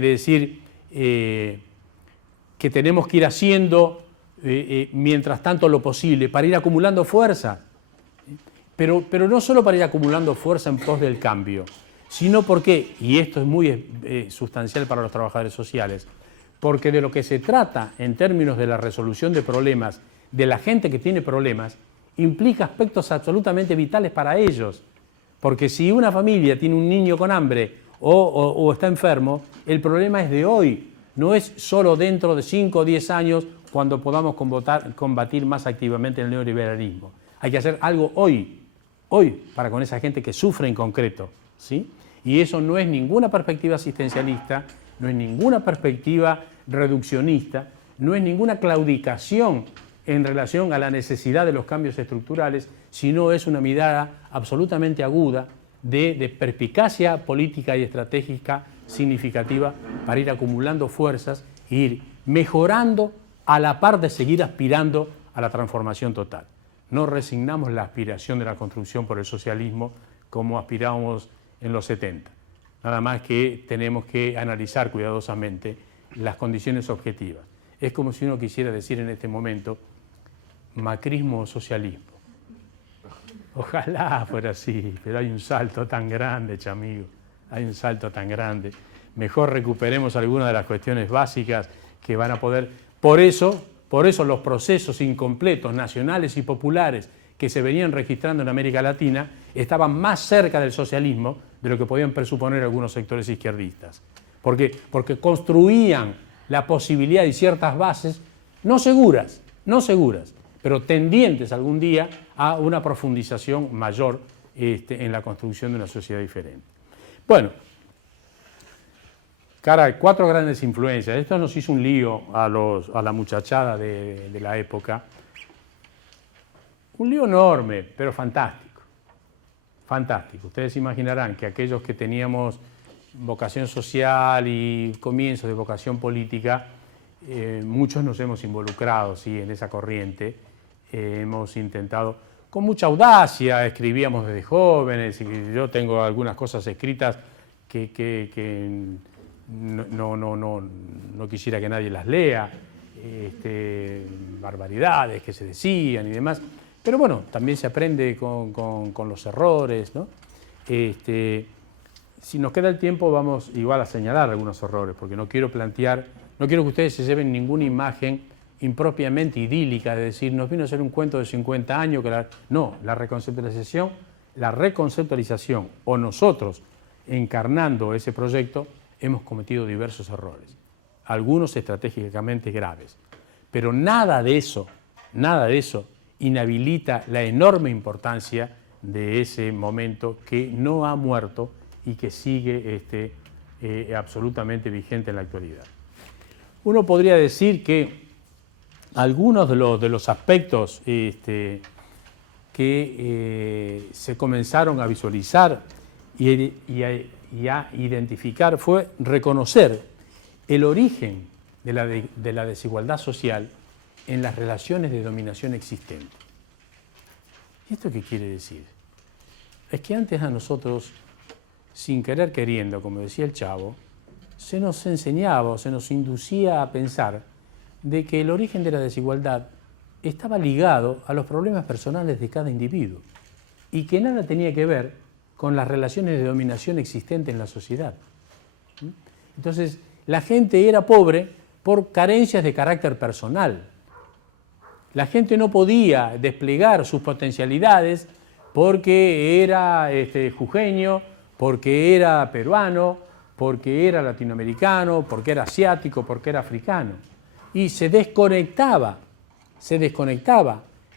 decir que tenemos que ir haciendo mientras tanto lo posible para ir acumulando fuerza, pero no solo para ir acumulando fuerza en pos del cambio, sino porque, y esto es muy sustancial para los trabajadores sociales, porque de lo que se trata en términos de la resolución de problemas de la gente que tiene problemas, implica aspectos absolutamente vitales para ellos. Porque si una familia tiene un niño con hambre o está enfermo, el problema es de hoy, no es solo dentro de 5 o 10 años cuando podamos combatir más activamente el neoliberalismo. Hay que hacer algo hoy para con esa gente que sufre en concreto, ¿sí? Y eso no es ninguna perspectiva asistencialista, no es ninguna perspectiva reduccionista, no es ninguna claudicación en relación a la necesidad de los cambios estructurales, sino es una mirada absolutamente aguda de perspicacia política y estratégica significativa para ir acumulando fuerzas e ir mejorando a la par de seguir aspirando a la transformación total. No resignamos la aspiración de la construcción por el socialismo como aspirábamos en los 70. Nada más que tenemos que analizar cuidadosamente las condiciones objetivas. Es como si uno quisiera decir en este momento macrismo o socialismo. Ojalá fuera así, pero hay un salto tan grande, chamigo, hay un salto tan grande. Mejor recuperemos algunas de las cuestiones básicas que van a poder... Por eso los procesos incompletos, nacionales y populares que se venían registrando en América Latina estaban más cerca del socialismo de lo que podían presuponer algunos sectores izquierdistas. Porque construían la posibilidad y ciertas bases no seguras, no seguras, pero tendientes algún día a una profundización mayor en la construcción de una sociedad diferente. Bueno, caray, 4 grandes influencias. Esto nos hizo un lío a la muchachada de la época. Un lío enorme, pero fantástico. Fantástico. Ustedes imaginarán que aquellos que teníamos vocación social y comienzos de vocación política, muchos nos hemos involucrado, sí, en esa corriente. Hemos intentado, con mucha audacia, escribíamos desde jóvenes, y yo tengo algunas cosas escritas que no quisiera que nadie las lea, barbaridades que se decían y demás. Pero bueno, también se aprende con los errores, ¿no? Si nos queda el tiempo vamos igual a señalar algunos errores, porque no quiero que ustedes se lleven ninguna imagen impropiamente idílica de decir, nos vino a hacer un cuento de 50 años. No, la reconceptualización o nosotros encarnando ese proyecto hemos cometido diversos errores, algunos estratégicamente graves, pero nada de eso inhabilita la enorme importancia de ese momento que no ha muerto y que sigue absolutamente vigente en la actualidad. Uno podría decir que algunos de los aspectos que se comenzaron a visualizar y a identificar fue reconocer el origen de la desigualdad social en las relaciones de dominación existentes. ¿Y esto qué quiere decir? Es que antes a nosotros, sin querer queriendo, como decía el Chavo, se nos enseñaba o se nos inducía a pensar de que el origen de la desigualdad estaba ligado a los problemas personales de cada individuo y que nada tenía que ver con las relaciones de dominación existentes en la sociedad. Entonces, la gente era pobre por carencias de carácter personal. La gente no podía desplegar sus potencialidades porque era jujeño, porque era peruano, porque era latinoamericano, porque era asiático, porque era africano. Y se desconectaba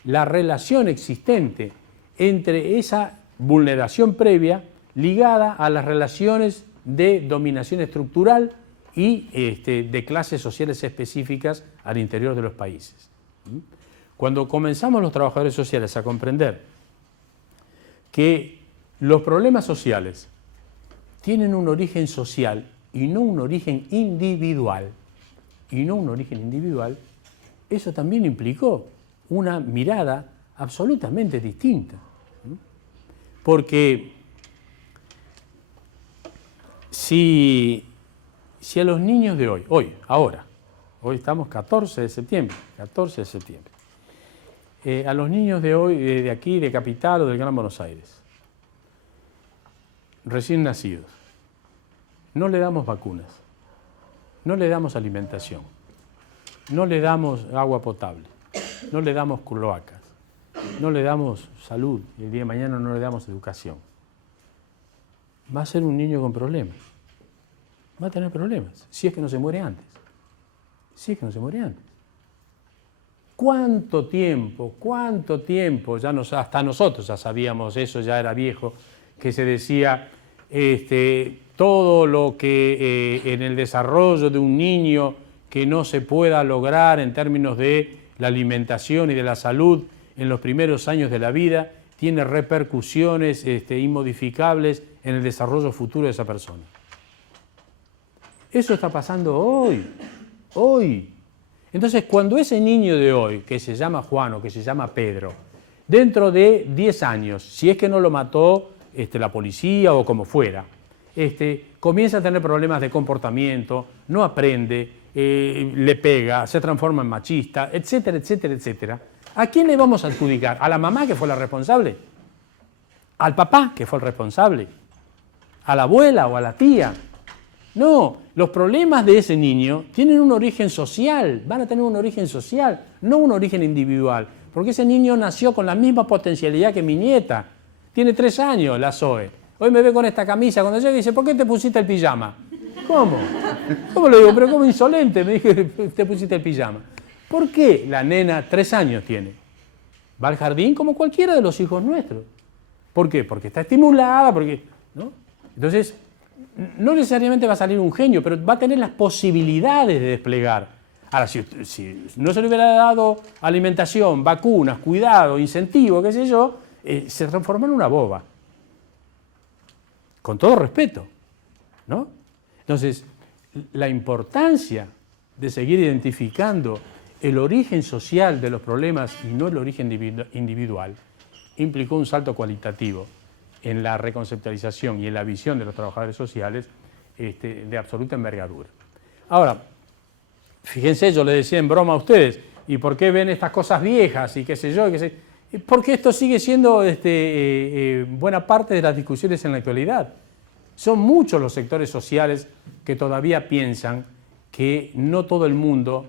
la relación existente entre esa vulneración previa ligada a las relaciones de dominación estructural y de clases sociales específicas al interior de los países. Cuando comenzamos los trabajadores sociales a comprender que los problemas sociales tienen un origen social y no un origen individual, eso también implicó una mirada absolutamente distinta. Porque si a los niños de hoy estamos 14 de septiembre, a los niños de hoy, de aquí, de Capital o del Gran Buenos Aires, recién nacidos, no le damos vacunas, no le damos alimentación, no le damos agua potable, no le damos cloacas, no le damos salud y el día de mañana no le damos educación. Va a ser un niño con problemas, va a tener problemas, si es que no se muere antes, ¿Cuánto tiempo? Hasta nosotros ya sabíamos eso, ya era viejo, que se decía todo lo que en el desarrollo de un niño que no se pueda lograr en términos de la alimentación y de la salud en los primeros años de la vida tiene repercusiones inmodificables en el desarrollo futuro de esa persona. Eso está pasando hoy. Entonces, cuando ese niño de hoy, que se llama Juan o que se llama Pedro, dentro de 10 años, si es que no lo mató la policía o como fuera, comienza a tener problemas de comportamiento, no aprende, le pega, se transforma en machista, etcétera, etcétera, etcétera, ¿a quién le vamos a adjudicar? ¿A la mamá que fue la responsable? ¿Al papá que fue el responsable? ¿A la abuela o a la tía? No, los problemas de ese niño tienen un origen social, van a tener un origen social, no un origen individual, porque ese niño nació con la misma potencialidad que mi nieta. Tiene 3 años, la Zoe. Hoy me ve con esta camisa, cuando llega dice, ¿por qué te pusiste el pijama? ¿Cómo? ¿Cómo le digo? Pero como insolente, me dije, te pusiste el pijama. ¿Por qué la nena 3 años tiene? Va al jardín como cualquiera de los hijos nuestros. ¿Por qué? Porque está estimulada, porque, ¿no? Entonces, no necesariamente va a salir un genio, pero va a tener las posibilidades de desplegar. Ahora, si no se le hubiera dado alimentación, vacunas, cuidado, incentivo, qué sé yo, se transforma en una boba. Con todo respeto, ¿no? Entonces, la importancia de seguir identificando el origen social de los problemas y no el origen individual implicó un salto cualitativo en la reconceptualización y en la visión de los trabajadores sociales de absoluta envergadura. Ahora, fíjense, yo le decía en broma a ustedes, ¿y por qué ven estas cosas viejas y qué sé yo? Porque esto sigue siendo buena parte de las discusiones en la actualidad. Son muchos los sectores sociales que todavía piensan que no todo el mundo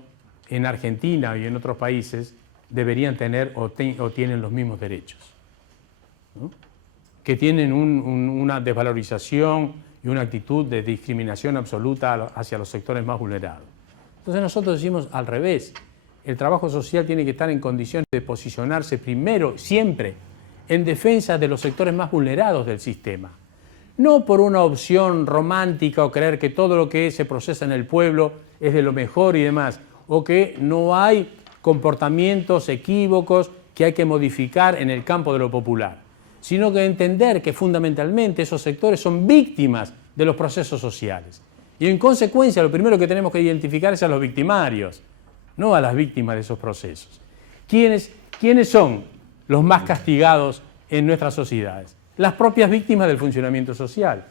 en Argentina y en otros países deberían tener o tienen los mismos derechos, ¿no? Que tienen una desvalorización y una actitud de discriminación absoluta hacia los sectores más vulnerados. Entonces nosotros decimos al revés, el trabajo social tiene que estar en condiciones de posicionarse primero, siempre, en defensa de los sectores más vulnerados del sistema. No por una opción romántica o creer que todo lo que se procesa en el pueblo es de lo mejor y demás, o que no hay comportamientos equívocos que hay que modificar en el campo de lo popular, sino que entender que fundamentalmente esos sectores son víctimas de los procesos sociales. Y en consecuencia lo primero que tenemos que identificar es a los victimarios, no a las víctimas de esos procesos. ¿Quiénes son los más castigados en nuestras sociedades? Las propias víctimas del funcionamiento social.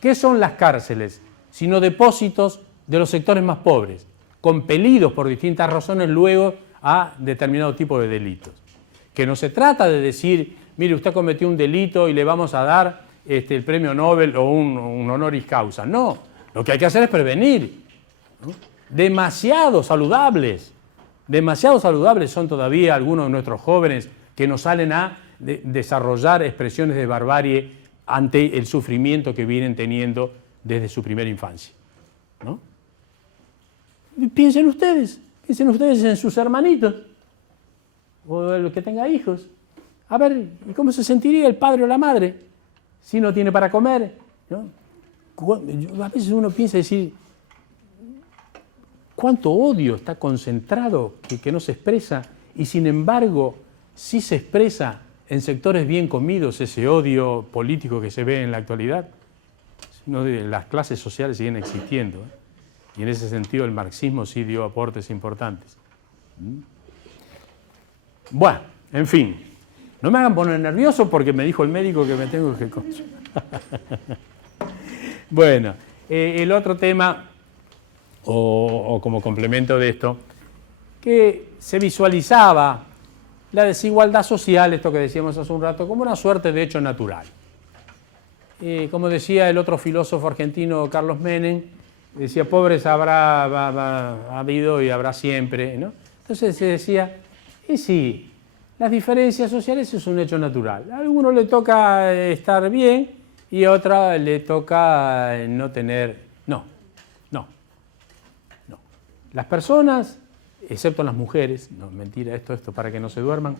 ¿Qué son las cárceles? Sino depósitos de los sectores más pobres, compelidos por distintas razones luego a determinado tipo de delitos. Que no se trata de decir, mire, usted cometió un delito y le vamos a dar el premio Nobel o un honoris causa. No, lo que hay que hacer es prevenir, ¿no? Demasiado saludables son todavía algunos de nuestros jóvenes que no salen a desarrollar expresiones de barbarie ante el sufrimiento que vienen teniendo desde su primera infancia, ¿no? Piensen ustedes en sus hermanitos o en los que tengan hijos. A ver, ¿cómo se sentiría el padre o la madre si no tiene para comer, ¿no? A veces uno piensa decir, ¿cuánto odio está concentrado que no se expresa? Y sin embargo, sí se expresa en sectores bien comidos ese odio político que se ve en la actualidad. Las clases sociales siguen existiendo, ¿eh? Y en ese sentido el marxismo sí dio aportes importantes. Bueno, en fin, no me hagan poner nervioso porque me dijo el médico que me tengo que consultar. Bueno, el otro tema, o como complemento de esto, que se visualizaba la desigualdad social, esto que decíamos hace un rato, como una suerte de hecho natural. Como decía el otro filósofo argentino, Carlos Menem, decía, pobres ha habido y habrá siempre, ¿no? Entonces se decía, y sí, las diferencias sociales es un hecho natural. A alguno le toca estar bien y a otra le toca no tener... No. Las personas, excepto las mujeres, no, mentira, esto para que no se duerman,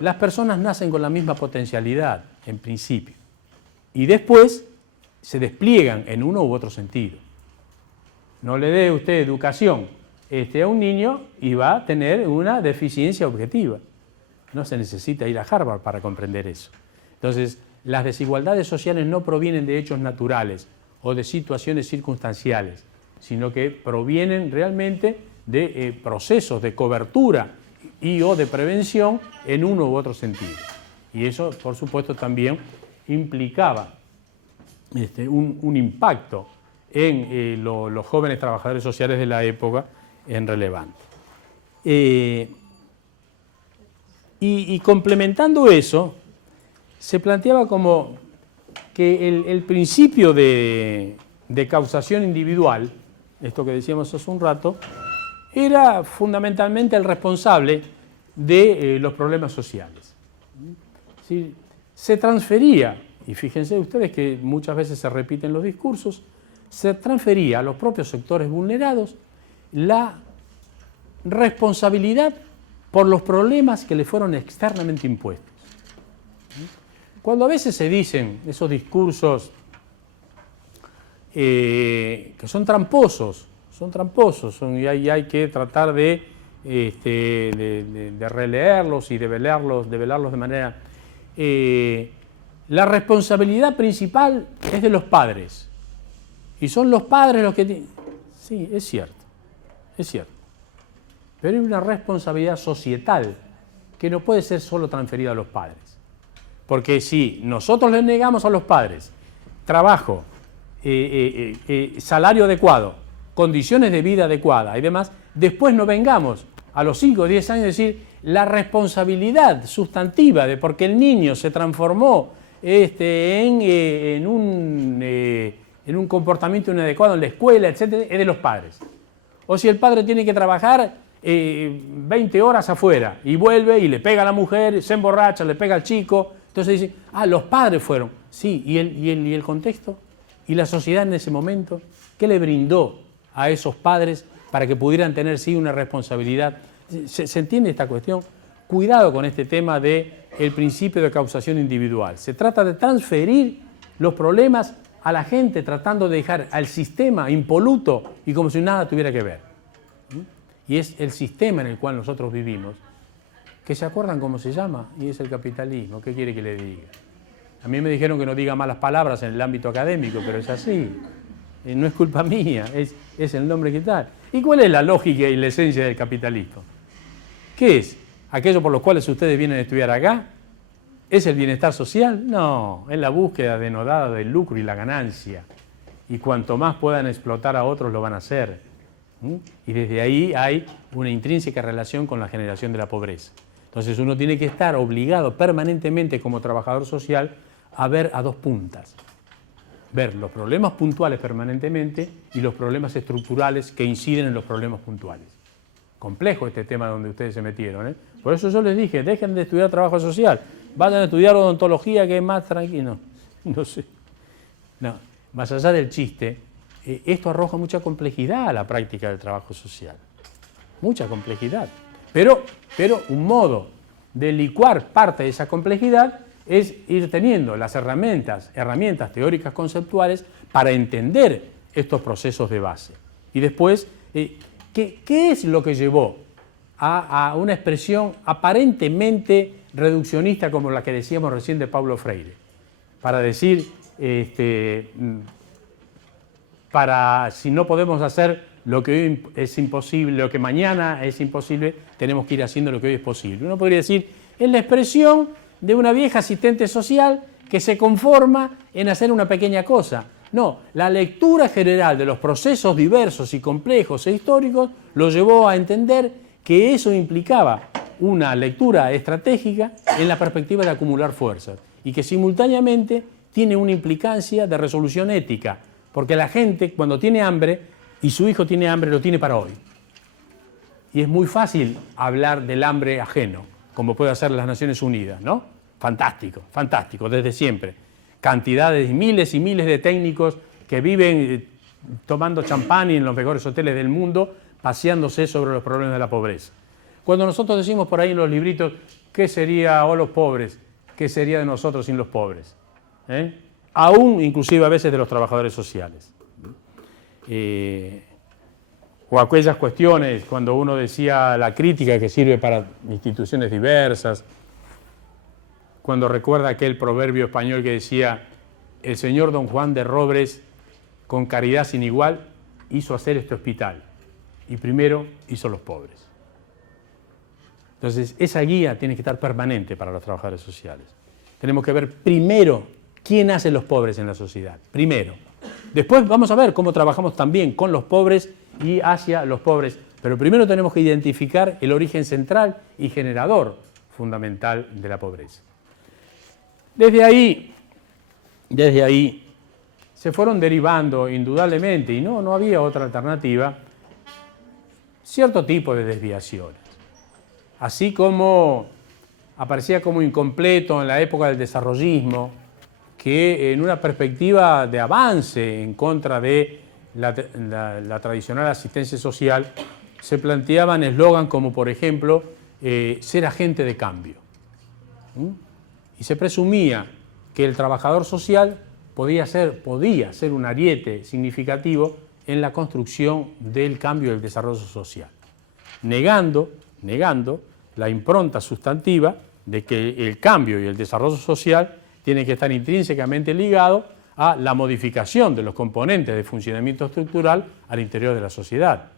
las personas nacen con la misma potencialidad, en principio, y después se despliegan en uno u otro sentido. No le dé usted educación a un niño y va a tener una deficiencia objetiva. No se necesita ir a Harvard para comprender eso. Entonces, las desigualdades sociales no provienen de hechos naturales o de situaciones circunstanciales, sino que provienen realmente de procesos de cobertura y o de prevención en uno u otro sentido. Y eso, por supuesto, también implicaba un impacto en los jóvenes trabajadores sociales de la época en relevante. Y complementando eso, se planteaba como que el principio de causación individual, esto que decíamos hace un rato, era fundamentalmente el responsable de los problemas sociales. ¿Sí? Se transfería, y fíjense ustedes que muchas veces se repiten los discursos, se transfería a los propios sectores vulnerados la responsabilidad por los problemas que le fueron externamente impuestos. Cuando a veces se dicen esos discursos que son tramposos y hay que tratar de releerlos y de velarlos de manera... la responsabilidad principal es de los padres. Y son los padres los que tienen... Sí, es cierto. Pero hay una responsabilidad societal que no puede ser solo transferida a los padres. Porque si nosotros les negamos a los padres trabajo, salario adecuado, condiciones de vida adecuadas y demás, después no vengamos a los 5 o 10 años a decir la responsabilidad sustantiva de porque el niño se transformó en un comportamiento inadecuado en la escuela, etcétera, es de los padres. O si el padre tiene que trabajar 20 horas afuera y vuelve y le pega a la mujer, se emborracha, le pega al chico, entonces dice, los padres fueron. Sí, ¿y el contexto? ¿Y la sociedad en ese momento? ¿Qué le brindó a esos padres para que pudieran tener sí una responsabilidad? ¿Se entiende esta cuestión? Cuidado con este tema del principio de causación individual. Se trata de transferir los problemas a la gente tratando de dejar al sistema impoluto y como si nada tuviera que ver. Y es el sistema en el cual nosotros vivimos, que se acuerdan cómo se llama, y es el capitalismo. ¿Qué quiere que le diga? A mí me dijeron que no diga malas palabras en el ámbito académico, pero es así. No es culpa mía, es el nombre que tal. ¿Y cuál es la lógica y la esencia del capitalismo? ¿Qué es? ¿Aquello por los cuales ustedes vienen a estudiar acá? ¿Es el bienestar social? No, es la búsqueda denodada del lucro y la ganancia. Y cuanto más puedan explotar a otros, lo van a hacer. Y desde ahí hay una intrínseca relación con la generación de la pobreza. Entonces uno tiene que estar obligado permanentemente como trabajador social a ver a dos puntas. Ver los problemas puntuales permanentemente y los problemas estructurales que inciden en los problemas puntuales. Complejo este tema donde ustedes se metieron, ¿eh? Por eso yo les dije, dejen de estudiar trabajo social, vayan a estudiar odontología que es más tranquilo. No sé. No, más allá del chiste, esto arroja mucha complejidad a la práctica del trabajo social. Mucha complejidad. Pero un modo de licuar parte de esa complejidad es ir teniendo las herramientas teóricas conceptuales para entender estos procesos de base. Y después, ¿qué es lo que llevó a una expresión aparentemente reduccionista como la que decíamos recién de Paulo Freire? Para decir, si no podemos hacer lo que hoy es imposible, lo que mañana es imposible, tenemos que ir haciendo lo que hoy es posible. Uno podría decir, es la expresión de una vieja asistente social que se conforma en hacer una pequeña cosa. No, la lectura general de los procesos diversos y complejos e históricos lo llevó a entender que eso implicaba una lectura estratégica en la perspectiva de acumular fuerzas y que simultáneamente tiene una implicancia de resolución ética, porque la gente cuando tiene hambre y su hijo tiene hambre lo tiene para hoy. Y es muy fácil hablar del hambre ajeno, como puede hacer las Naciones Unidas, ¿no? Fantástico, fantástico, desde siempre. Cantidades, miles y miles de técnicos que viven tomando champán en los mejores hoteles del mundo, paseándose sobre los problemas de la pobreza. Cuando nosotros decimos por ahí en los libritos, ¿qué sería los pobres? ¿Qué sería de nosotros sin los pobres? Aún, inclusive a veces de los trabajadores sociales. O aquellas cuestiones, cuando uno decía la crítica que sirve para instituciones diversas, cuando recuerda aquel proverbio español que decía, el señor don Juan de Robres, con caridad sin igual, hizo hacer este hospital, y primero hizo los pobres. Entonces, esa guía tiene que estar permanente para los trabajadores sociales. Tenemos que ver primero quién hace los pobres en la sociedad, primero. Después vamos a ver cómo trabajamos también con los pobres y hacia los pobres, pero primero tenemos que identificar el origen central y generador fundamental de la pobreza. Desde ahí se fueron derivando indudablemente, y no había otra alternativa, cierto tipo de desviaciones. Así como aparecía como incompleto en la época del desarrollismo, que en una perspectiva de avance en contra de la tradicional asistencia social, se planteaban eslogan como, por ejemplo, ser agente de cambio. Y se presumía que el trabajador social podía ser un ariete significativo en la construcción del cambio y el desarrollo social, negando la impronta sustantiva de que el cambio y el desarrollo social tienen que estar intrínsecamente ligados a la modificación de los componentes de funcionamiento estructural al interior de la sociedad.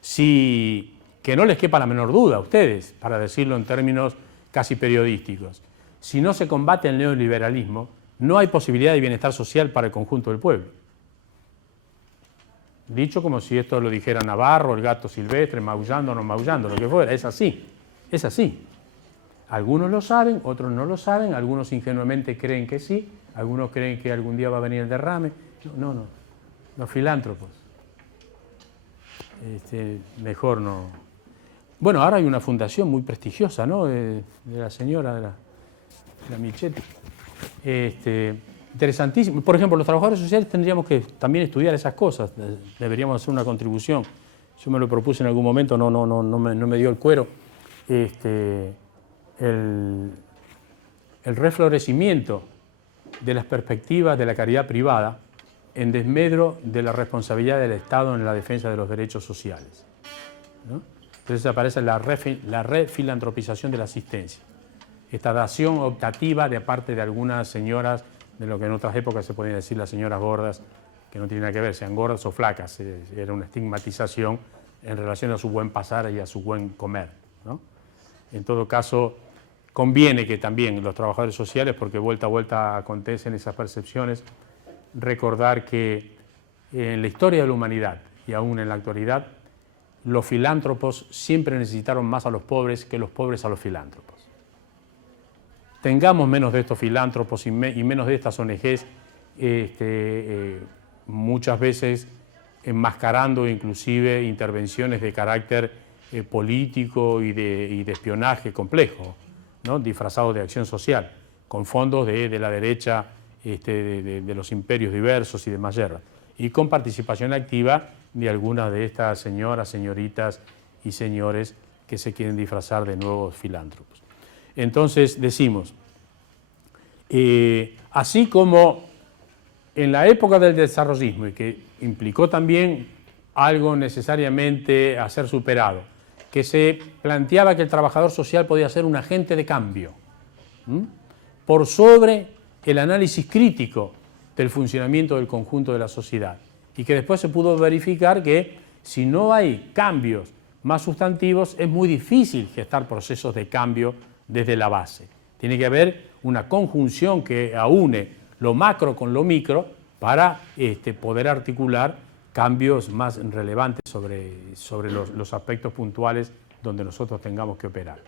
Que no les quepa la menor duda a ustedes, para decirlo en términos casi periodísticos, si no se combate el neoliberalismo, no hay posibilidad de bienestar social para el conjunto del pueblo. Dicho como si esto lo dijera Navarro, el gato silvestre, maullando o no maullando, lo que fuera, es así, es así. Algunos lo saben, otros no lo saben, algunos ingenuamente creen que sí, algunos creen que algún día va a venir el derrame. No, los filántropos. Mejor no. Bueno, ahora hay una fundación muy prestigiosa, ¿no? De la señora, de la Michetti. Interesantísimo. Por ejemplo, los trabajadores sociales tendríamos que también estudiar esas cosas. Deberíamos hacer una contribución. Yo me lo propuse en algún momento, no me dio el cuero. El reflorecimiento de las perspectivas de la caridad privada en desmedro de la responsabilidad del Estado en la defensa de los derechos sociales, ¿no? Entonces aparece la refilantropización de la asistencia, esta dación optativa de parte de algunas señoras, de lo que en otras épocas se podía decir las señoras gordas, que no tiene nada que ver, sean gordas o flacas, era una estigmatización en relación a su buen pasar y a su buen comer, ¿no? En todo caso, conviene que también los trabajadores sociales, porque vuelta a vuelta acontecen esas percepciones, recordar que en la historia de la humanidad y aún en la actualidad, los filántropos siempre necesitaron más a los pobres que los pobres a los filántropos. Tengamos menos de estos filántropos y menos de estas ONGs, muchas veces enmascarando inclusive intervenciones de carácter político y de espionaje complejo, ¿no? Disfrazado de acción social, con fondos de la derecha, de los imperios diversos y demás yerras, y con participación activa de algunas de estas señoras, señoritas y señores que se quieren disfrazar de nuevos filántropos. Entonces decimos, así como en la época del desarrollismo, y que implicó también algo necesariamente a ser superado, que se planteaba que el trabajador social podía ser un agente de cambio, por sobre el análisis crítico del funcionamiento del conjunto de la sociedad, y que después se pudo verificar que si no hay cambios más sustantivos es muy difícil gestar procesos de cambio desde la base. Tiene que haber una conjunción que aúne lo macro con lo micro para poder articular cambios más relevantes sobre los aspectos puntuales donde nosotros tengamos que operar.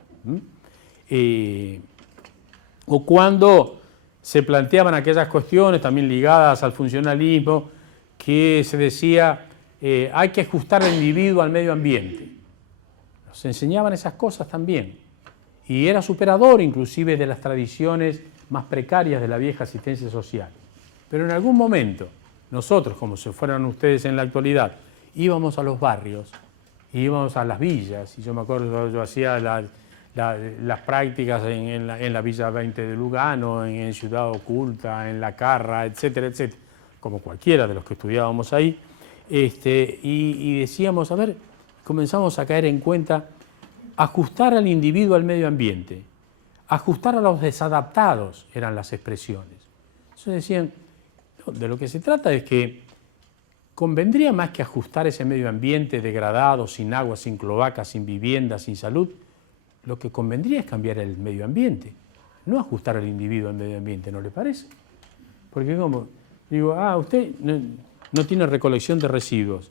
O cuando se planteaban aquellas cuestiones también ligadas al funcionalismo, que se decía hay que ajustar al individuo al medio ambiente. Nos enseñaban esas cosas también. Y era superador inclusive de las tradiciones más precarias de la vieja asistencia social. Pero en algún momento, nosotros, como si fueran ustedes en la actualidad, íbamos a los barrios, íbamos a las villas, y yo me acuerdo, yo hacía las prácticas en la Villa 20 de Lugano, en Ciudad Oculta, en La Carra, etcétera, etcétera, como cualquiera de los que estudiábamos ahí, y decíamos, a ver, comenzamos a caer en cuenta, ajustar al individuo al medio ambiente, ajustar a los desadaptados, eran las expresiones. Entonces decían, no, de lo que se trata es que convendría más que ajustar ese medio ambiente degradado, sin agua, sin cloacas, sin vivienda, sin salud, lo que convendría es cambiar el medio ambiente, no ajustar al individuo al medio ambiente, ¿no le parece? Porque como, digo, usted no tiene recolección de residuos,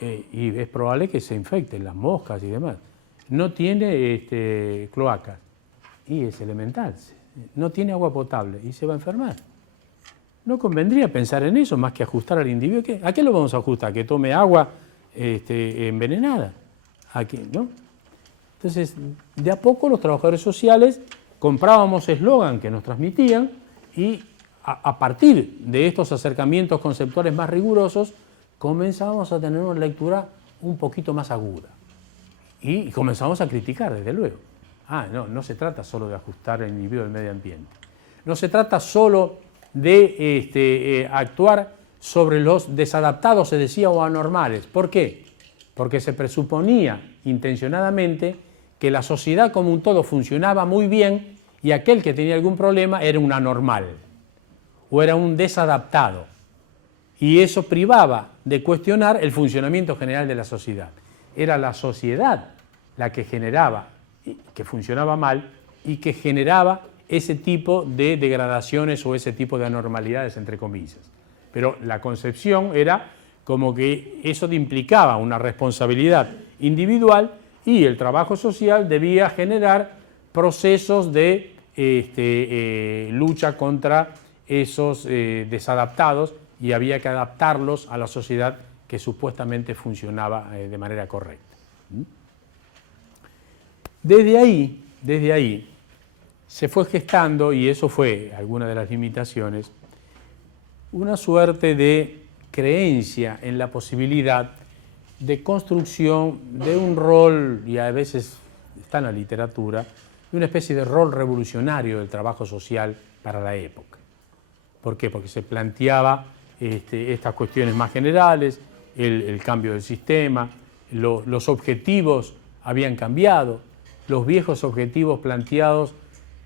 y es probable que se infecten las moscas y demás. No tiene cloacas, y es elemental. No tiene agua potable, y se va a enfermar. ¿No convendría pensar en eso más que ajustar al individuo? ¿A qué lo vamos a ajustar? ¿A que tome agua envenenada? ¿A qué? ¿No? Entonces, de a poco los trabajadores sociales comprábamos eslogan que nos transmitían y a partir de estos acercamientos conceptuales más rigurosos comenzábamos a tener una lectura un poquito más aguda. Y comenzamos a criticar, desde luego. No se trata solo de ajustar el individuo del medio ambiente. No se trata solo de actuar sobre los desadaptados, se decía, o anormales. ¿Por qué? Porque se presuponía intencionadamente que la sociedad como un todo funcionaba muy bien y aquel que tenía algún problema era un anormal o era un desadaptado. Y eso privaba de cuestionar el funcionamiento general de la sociedad. Era la sociedad la que generaba, que funcionaba mal y que generaba ese tipo de degradaciones o ese tipo de anormalidades, entre comillas. Pero la concepción era como que eso implicaba una responsabilidad individual y el trabajo social debía generar procesos de lucha contra esos desadaptados y había que adaptarlos a la sociedad que supuestamente funcionaba de manera correcta. Desde ahí se fue gestando, y eso fue alguna de las limitaciones, una suerte de creencia en la posibilidad de construcción de un rol, y a veces está en la literatura, de una especie de rol revolucionario del trabajo social para la época. ¿Por qué? Porque se planteaba estas cuestiones más generales, el cambio del sistema, los objetivos habían cambiado, los viejos objetivos planteados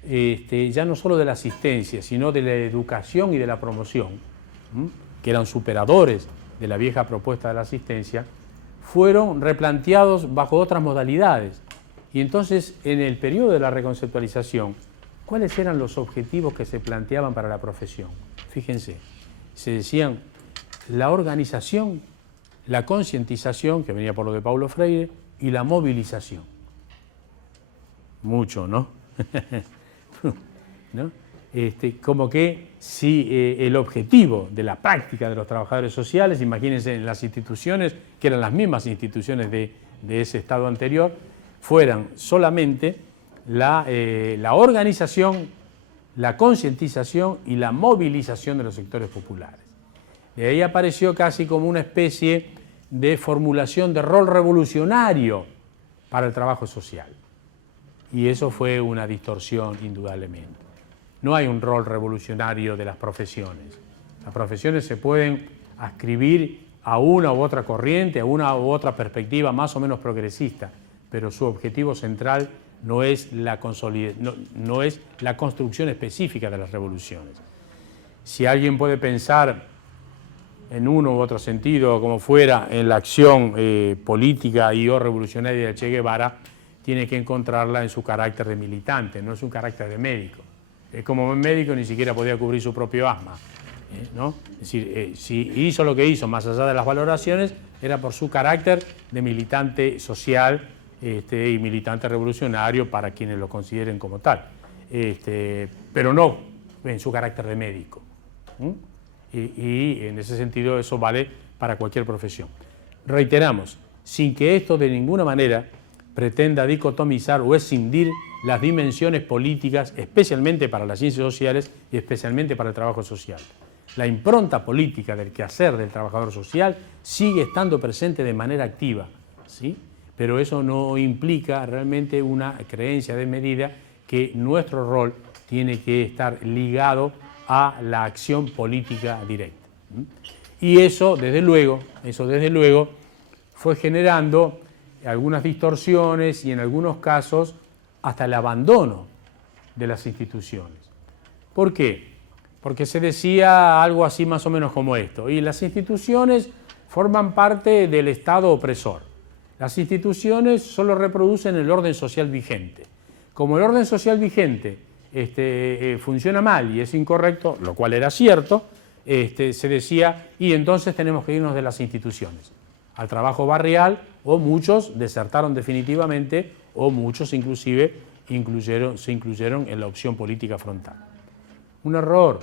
ya no solo de la asistencia, sino de la educación y de la promoción, que eran superadores de la vieja propuesta de la asistencia, fueron replanteados bajo otras modalidades. Y entonces, en el periodo de la reconceptualización, ¿cuáles eran los objetivos que se planteaban para la profesión? Fíjense, se decían la organización, la concientización, que venía por lo de Paulo Freire, y la movilización. Mucho, ¿no? ¿No? Como que si el objetivo de la práctica de los trabajadores sociales, imagínense en las instituciones, que eran las mismas instituciones de ese estado anterior, fueran solamente la organización, la concientización y la movilización de los sectores populares. De ahí apareció casi como una especie de formulación de rol revolucionario para el trabajo social. Y eso fue una distorsión, indudablemente. No hay un rol revolucionario de las profesiones. Las profesiones se pueden adscribir a una u otra corriente, a una u otra perspectiva más o menos progresista, pero su objetivo central no es la construcción específica de las revoluciones. Si alguien puede pensar en uno u otro sentido, como fuera, en la acción política y o revolucionaria de Che Guevara, tiene que encontrarla en su carácter de militante, no es un carácter de médico. Como médico ni siquiera podía cubrir su propio asma, ¿no? Es decir, si hizo lo que hizo, más allá de las valoraciones, era por su carácter de militante social y militante revolucionario para quienes lo consideren como tal, pero no en su carácter de médico. Y en ese sentido eso vale para cualquier profesión. Reiteramos, sin que esto de ninguna manera pretenda dicotomizar o escindir las dimensiones políticas, especialmente para las ciencias sociales y especialmente para el trabajo social. La impronta política del quehacer del trabajador social sigue estando presente de manera activa, ¿sí? Pero eso no implica realmente una creencia desmedida que nuestro rol tiene que estar ligado a la acción política directa. Y eso, desde luego, fue generando algunas distorsiones y en algunos casos hasta el abandono de las instituciones. ¿Por qué? Porque se decía algo así más o menos como esto, y las instituciones forman parte del Estado opresor. Las instituciones solo reproducen el orden social vigente. Como el orden social vigente funciona mal y es incorrecto, lo cual era cierto, se decía, y entonces tenemos que irnos de las instituciones al trabajo barrial, o muchos desertaron definitivamente, o muchos inclusive se incluyeron en la opción política frontal. Un error,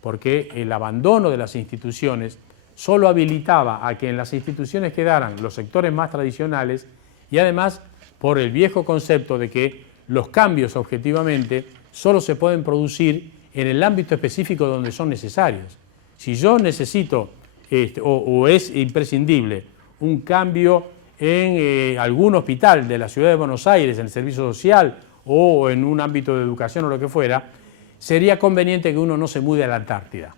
porque el abandono de las instituciones solo habilitaba a que en las instituciones quedaran los sectores más tradicionales y además por el viejo concepto de que los cambios objetivamente solo se pueden producir en el ámbito específico donde son necesarios. Si yo necesito o es imprescindible un cambio en algún hospital de la ciudad de Buenos Aires, en el servicio social o en un ámbito de educación o lo que fuera, sería conveniente que uno no se mude a la Antártida.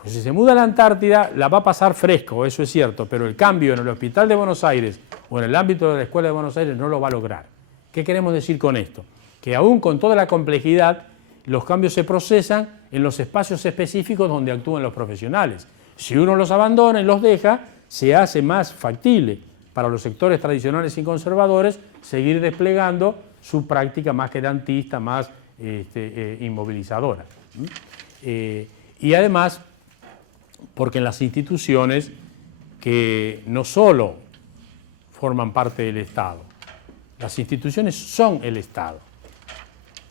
Pues si se muda a la Antártida, la va a pasar fresco, eso es cierto, pero el cambio en el hospital de Buenos Aires o en el ámbito de la escuela de Buenos Aires no lo va a lograr. ¿Qué queremos decir con esto? Que aún con toda la complejidad, los cambios se procesan en los espacios específicos donde actúan los profesionales. Si uno los abandona y los deja, se hace más factible para los sectores tradicionales y conservadores seguir desplegando su práctica más querantista, más inmovilizadora. Y además, porque en las instituciones que no solo forman parte del Estado, las instituciones son el Estado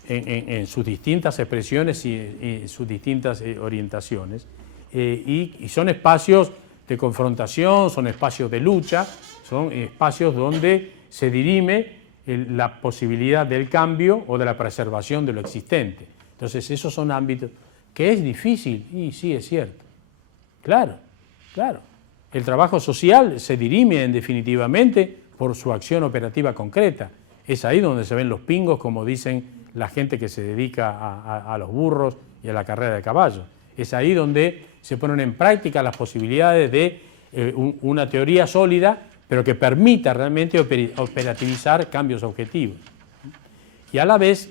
en sus distintas expresiones y sus distintas orientaciones, y son espacios de confrontación, son espacios de lucha, son espacios donde se dirime la posibilidad del cambio o de la preservación de lo existente. Entonces, esos son ámbitos que es difícil, y sí, es cierto. Claro, claro. El trabajo social se dirime definitivamente por su acción operativa concreta. Es ahí donde se ven los pingos, como dicen la gente que se dedica a los burros y a la carrera de caballos. Es ahí donde se ponen en práctica las posibilidades de una teoría sólida, pero que permita realmente operativizar cambios objetivos. Y a la vez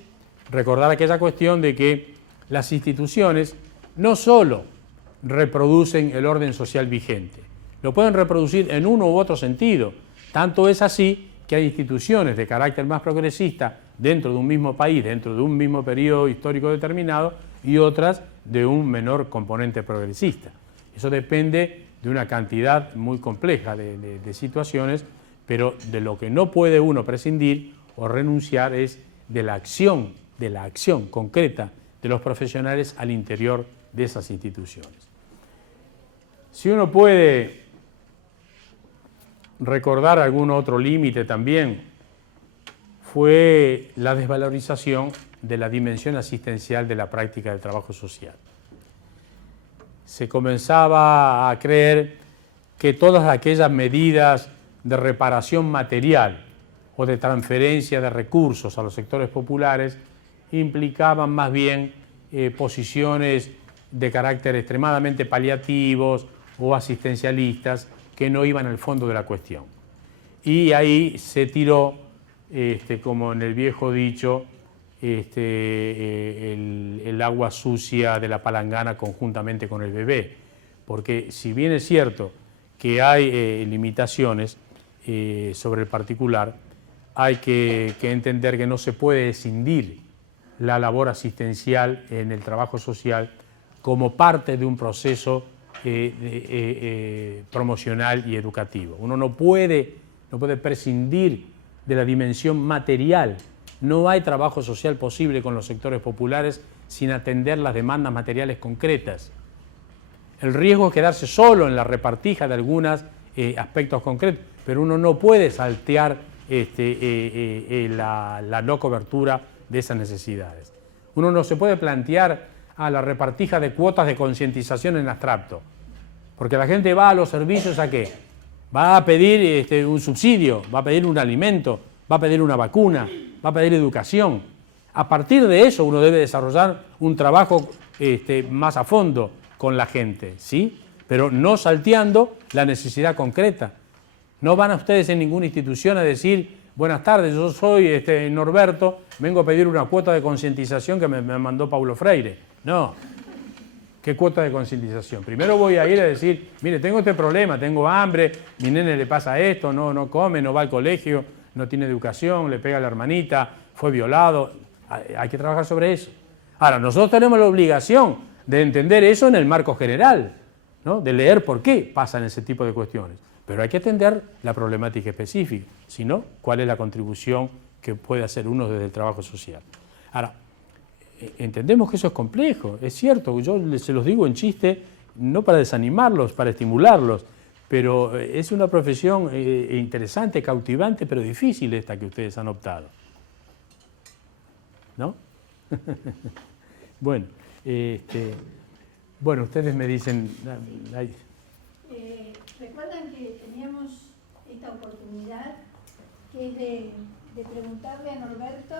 recordar aquella cuestión de que las instituciones no solo reproducen el orden social vigente, lo pueden reproducir en uno u otro sentido. Tanto es así que hay instituciones de carácter más progresista dentro de un mismo país, dentro de un mismo periodo histórico determinado, y otras de un menor componente progresista. Eso depende de una cantidad muy compleja de situaciones, pero de lo que no puede uno prescindir o renunciar es de la acción concreta de los profesionales al interior de esas instituciones. Si uno puede recordar algún otro límite también, fue la desvalorización de la dimensión asistencial de la práctica del trabajo social. Se comenzaba a creer que todas aquellas medidas de reparación material o de transferencia de recursos a los sectores populares implicaban más bien posiciones de carácter extremadamente paliativos o asistencialistas que no iban al fondo de la cuestión. Y ahí se tiró, como en el viejo dicho, el agua sucia de la palangana conjuntamente con el bebé, porque si bien es cierto que hay limitaciones sobre el particular, hay que entender que no se puede escindir la labor asistencial en el trabajo social como parte de un proceso promocional y educativo. Uno no puede prescindir de la dimensión material. No hay trabajo social posible con los sectores populares sin atender las demandas materiales concretas. El riesgo es quedarse solo en la repartija de algunos aspectos concretos, pero uno no puede saltear la no cobertura de esas necesidades. Uno no se puede plantear a la repartija de cuotas de concientización en abstracto, porque la gente va a los servicios ¿a qué? Va a pedir un subsidio, va a pedir un alimento, va a pedir una vacuna, va a pedir educación. A partir de eso uno debe desarrollar un trabajo más a fondo con la gente, ¿sí? Pero no salteando la necesidad concreta. No van a ustedes en ninguna institución a decir, buenas tardes, yo soy Norberto, vengo a pedir una cuota de concientización que me mandó Paulo Freire. No. ¿Qué cuota de concientización? Primero voy a ir a decir, mire, tengo este problema, tengo hambre, mi nene le pasa esto, no come, no va al colegio, no tiene educación, le pega a la hermanita, fue violado. Hay que trabajar sobre eso. Ahora, nosotros tenemos la obligación de entender eso en el marco general, ¿no? De leer por qué pasan ese tipo de cuestiones. Pero hay que atender la problemática específica. Si no, ¿cuál es la contribución que puede hacer uno desde el trabajo social? Ahora, entendemos que eso es complejo, es cierto, yo se los digo en chiste, no para desanimarlos, para estimularlos, pero es una profesión interesante, cautivante, pero difícil esta que ustedes han optado. ¿No? Bueno, ustedes me dicen... Recuerdan que teníamos esta oportunidad que es de preguntarle a Norberto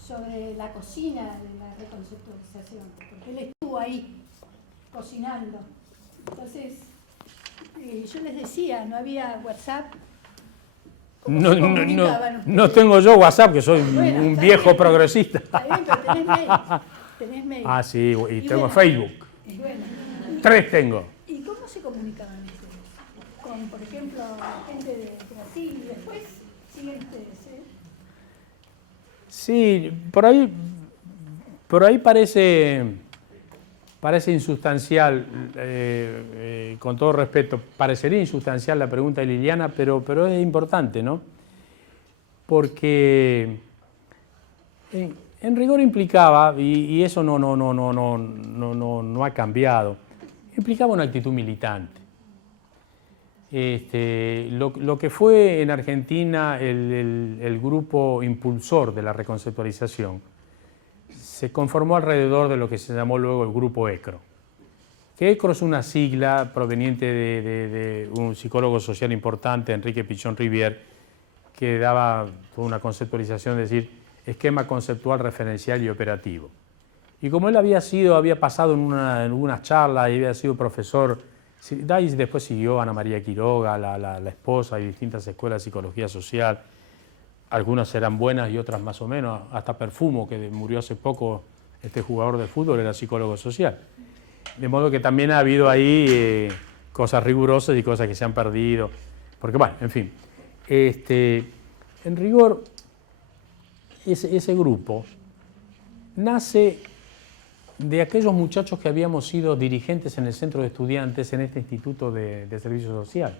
sobre la cocina de la reconceptualización, porque él estuvo ahí cocinando. Entonces, yo les decía, no había WhatsApp. No tengo yo WhatsApp, que soy un viejo progresista. Está bien, pero tenés mail. Ah, sí, y tengo Facebook. Bueno, 3 tengo. ¿Y cómo se comunicaban ustedes? Con, por ejemplo, gente de Brasil, y después siguen ustedes, ¿eh? Sí, por ahí parece insustancial, con todo respeto, parecería insustancial la pregunta de Liliana, pero es importante, ¿no? Porque en rigor implicaba, y eso no ha cambiado, implicaba una actitud militante. Lo que fue en Argentina el grupo impulsor de la reconceptualización se conformó alrededor de lo que se llamó luego el grupo ECRO. Que ECRO es una sigla proveniente de un psicólogo social importante, Enrique Pichon Rivière, que daba toda una conceptualización, es decir, esquema conceptual, referencial y operativo. Y como él había pasado en una charla y había sido profesor, después siguió Ana María Quiroga, la esposa, y distintas escuelas de psicología social. Algunas eran buenas y otras más o menos. Hasta Perfumo, que murió hace poco, este jugador de fútbol, era psicólogo social. De modo que también ha habido ahí cosas rigurosas y cosas que se han perdido. Porque bueno, en fin. En rigor, ese grupo nace de aquellos muchachos que habíamos sido dirigentes en el centro de estudiantes en este instituto de servicio social.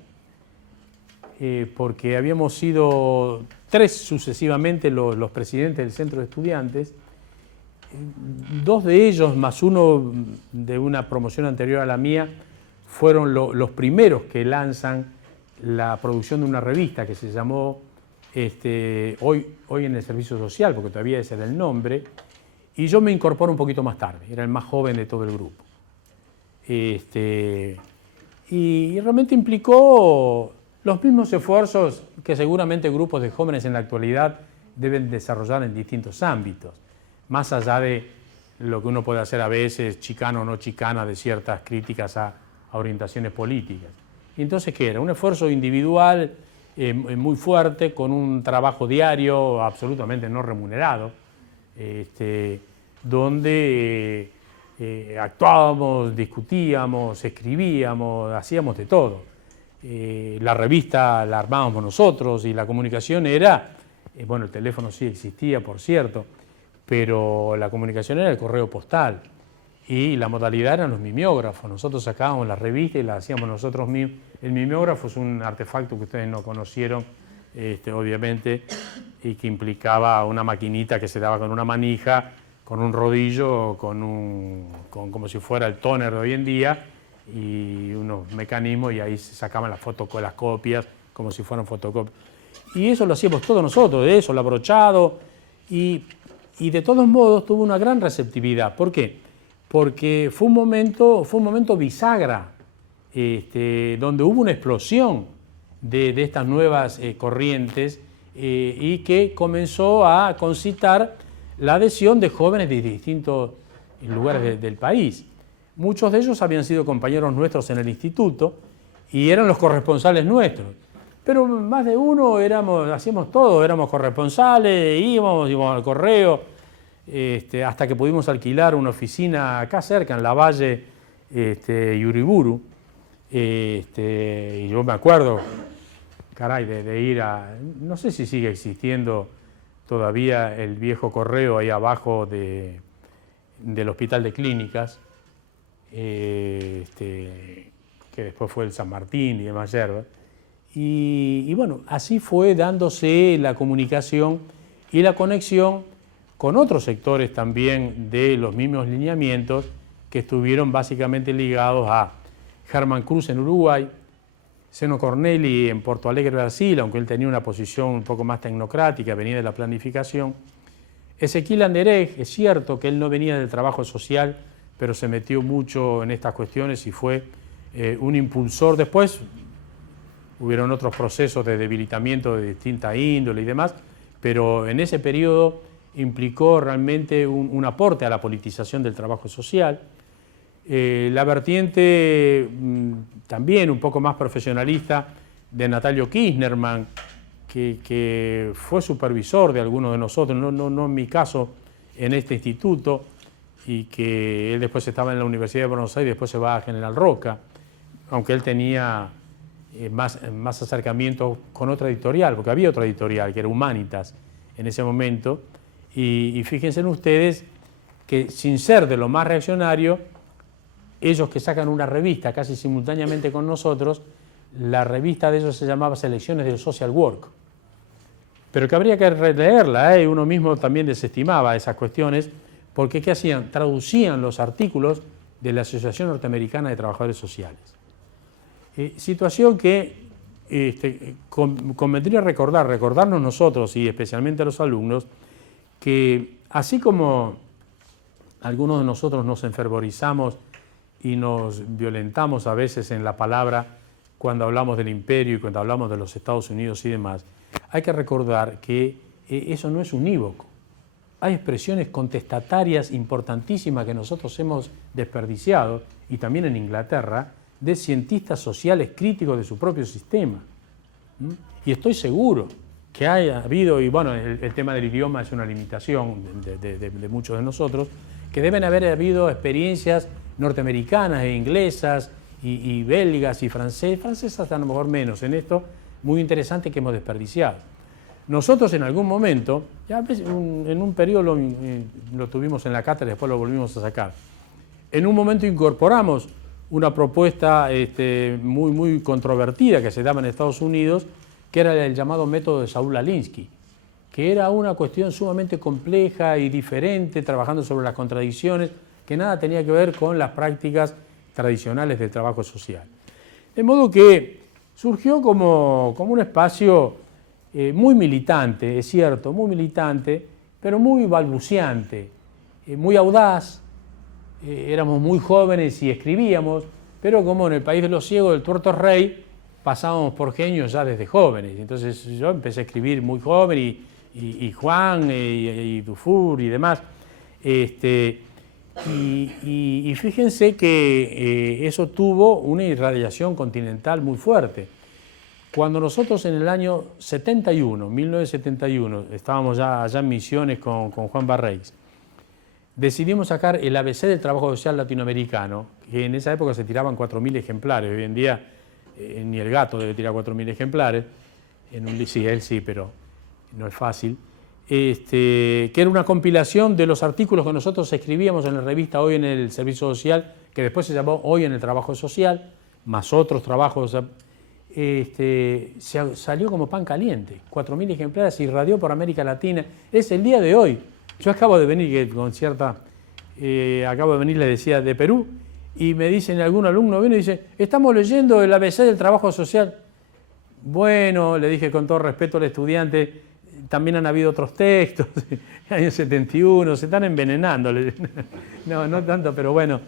Porque habíamos sido 3 sucesivamente los presidentes del centro de estudiantes, 2 de ellos más uno de una promoción anterior a la mía fueron los primeros que lanzan la producción de una revista que se llamó Hoy en el Servicio Social, porque todavía ese era el nombre, y yo me incorporo un poquito más tarde, era el más joven de todo el grupo. Y realmente implicó los mismos esfuerzos que seguramente grupos de jóvenes en la actualidad deben desarrollar en distintos ámbitos, más allá de lo que uno puede hacer a veces, chicana o no chicana, de ciertas críticas a orientaciones políticas. Y entonces, ¿qué era? Un esfuerzo individual muy fuerte, con un trabajo diario absolutamente no remunerado, donde actuábamos, discutíamos, escribíamos, hacíamos de todo. La revista la armábamos nosotros y la comunicación era, bueno, el teléfono sí existía, por cierto, pero la comunicación era el correo postal y la modalidad eran los mimeógrafos. Nosotros sacábamos la revista y la hacíamos nosotros mismos. El mimeógrafo es un artefacto que ustedes no conocieron, obviamente, y que implicaba una maquinita que se daba con una manija, con un rodillo, como si fuera el tóner de hoy en día, y unos mecanismos, y ahí se sacaban las copias como si fueran fotocopias. Y eso lo hacíamos todos nosotros, de eso, el abrochado, y de todos modos tuvo una gran receptividad. ¿Por qué? Porque fue un momento bisagra, donde hubo una explosión de estas nuevas corrientes y que comenzó a concitar la adhesión de jóvenes de distintos lugares del país. Muchos de ellos habían sido compañeros nuestros en el instituto y eran los corresponsales nuestros. Pero más de uno hacíamos todo, éramos corresponsales, íbamos al correo, hasta que pudimos alquilar una oficina acá cerca, en Lavalle y Uriburu. Y yo me acuerdo, caray, de ir a... No sé si sigue existiendo todavía el viejo correo ahí abajo del Hospital de Clínicas, que después fue el San Martín y demás yerbas. Y bueno, así fue dándose la comunicación y la conexión con otros sectores también de los mismos lineamientos que estuvieron básicamente ligados a Germán Cruz en Uruguay, Zeno Corneli en Porto Alegre, Brasil, aunque él tenía una posición un poco más tecnocrática, venía de la planificación. Ezequiel Anderej, es cierto que él no venía del trabajo social, pero se metió mucho en estas cuestiones y fue un impulsor. Después hubieron otros procesos de debilitamiento de distinta índole y demás, pero en ese periodo implicó realmente un aporte a la politización del trabajo social. La vertiente también un poco más profesionalista de Natalio Kirchnerman, que fue supervisor de algunos de nosotros, no en mi caso en este instituto, y que él después estaba en la Universidad de Buenos Aires y después se va a General Roca, aunque él tenía más acercamiento con otra editorial, porque había otra editorial que era Humanitas en ese momento, y fíjense en ustedes que sin ser de lo más reaccionario, ellos que sacan una revista casi simultáneamente con nosotros, la revista de ellos se llamaba Selecciones del Social Work, pero que habría que releerla, uno mismo también desestimaba esas cuestiones, porque ¿qué hacían? Traducían los artículos de la Asociación Norteamericana de Trabajadores Sociales. Situación que convendría recordarnos nosotros y especialmente a los alumnos, que así como algunos de nosotros nos enfervorizamos y nos violentamos a veces en la palabra cuando hablamos del imperio y cuando hablamos de los Estados Unidos y demás, hay que recordar que eso no es unívoco. Hay expresiones contestatarias importantísimas que nosotros hemos desperdiciado, y también en Inglaterra, de cientistas sociales críticos de su propio sistema. Y estoy seguro que haya habido, y bueno, el tema del idioma es una limitación de muchos de nosotros, que deben haber habido experiencias norteamericanas e inglesas y belgas y francesas a lo mejor menos en esto, muy interesante que hemos desperdiciado. Nosotros en algún momento, ya en un periodo lo tuvimos en la cátedra y después lo volvimos a sacar, en un momento incorporamos una propuesta muy controvertida que se daba en Estados Unidos, que era el llamado método de Saúl Alinsky, que era una cuestión sumamente compleja y diferente, trabajando sobre las contradicciones, que nada tenía que ver con las prácticas tradicionales del trabajo social. De modo que surgió como un espacio muy militante, es cierto, muy militante, pero muy balbuceante, muy audaz. Éramos muy jóvenes y escribíamos, pero como en el país de los ciegos, del tuerto rey, pasábamos por genios ya desde jóvenes. Entonces yo empecé a escribir muy joven y Juan y Dufour y demás. Y fíjense que eso tuvo una irradiación continental muy fuerte. Cuando nosotros en el año 1971, estábamos ya allá en Misiones con Juan Barreis, decidimos sacar el ABC del trabajo social latinoamericano, que en esa época se tiraban 4.000 ejemplares, hoy en día ni el gato debe tirar 4.000 ejemplares, sí, él sí, pero no es fácil, que era una compilación de los artículos que nosotros escribíamos en la revista Hoy en el Servicio Social, que después se llamó Hoy en el Trabajo Social, más otros trabajos, salió como pan caliente, 4.000 ejemplares, se irradió por América Latina, es el día de hoy. Yo acabo de venir, le decía, de Perú, y me dicen, algún alumno viene y dice, estamos leyendo el ABC del trabajo social. Bueno, le dije con todo respeto al estudiante, también han habido otros textos, año 71, se están envenenando. No tanto, pero bueno,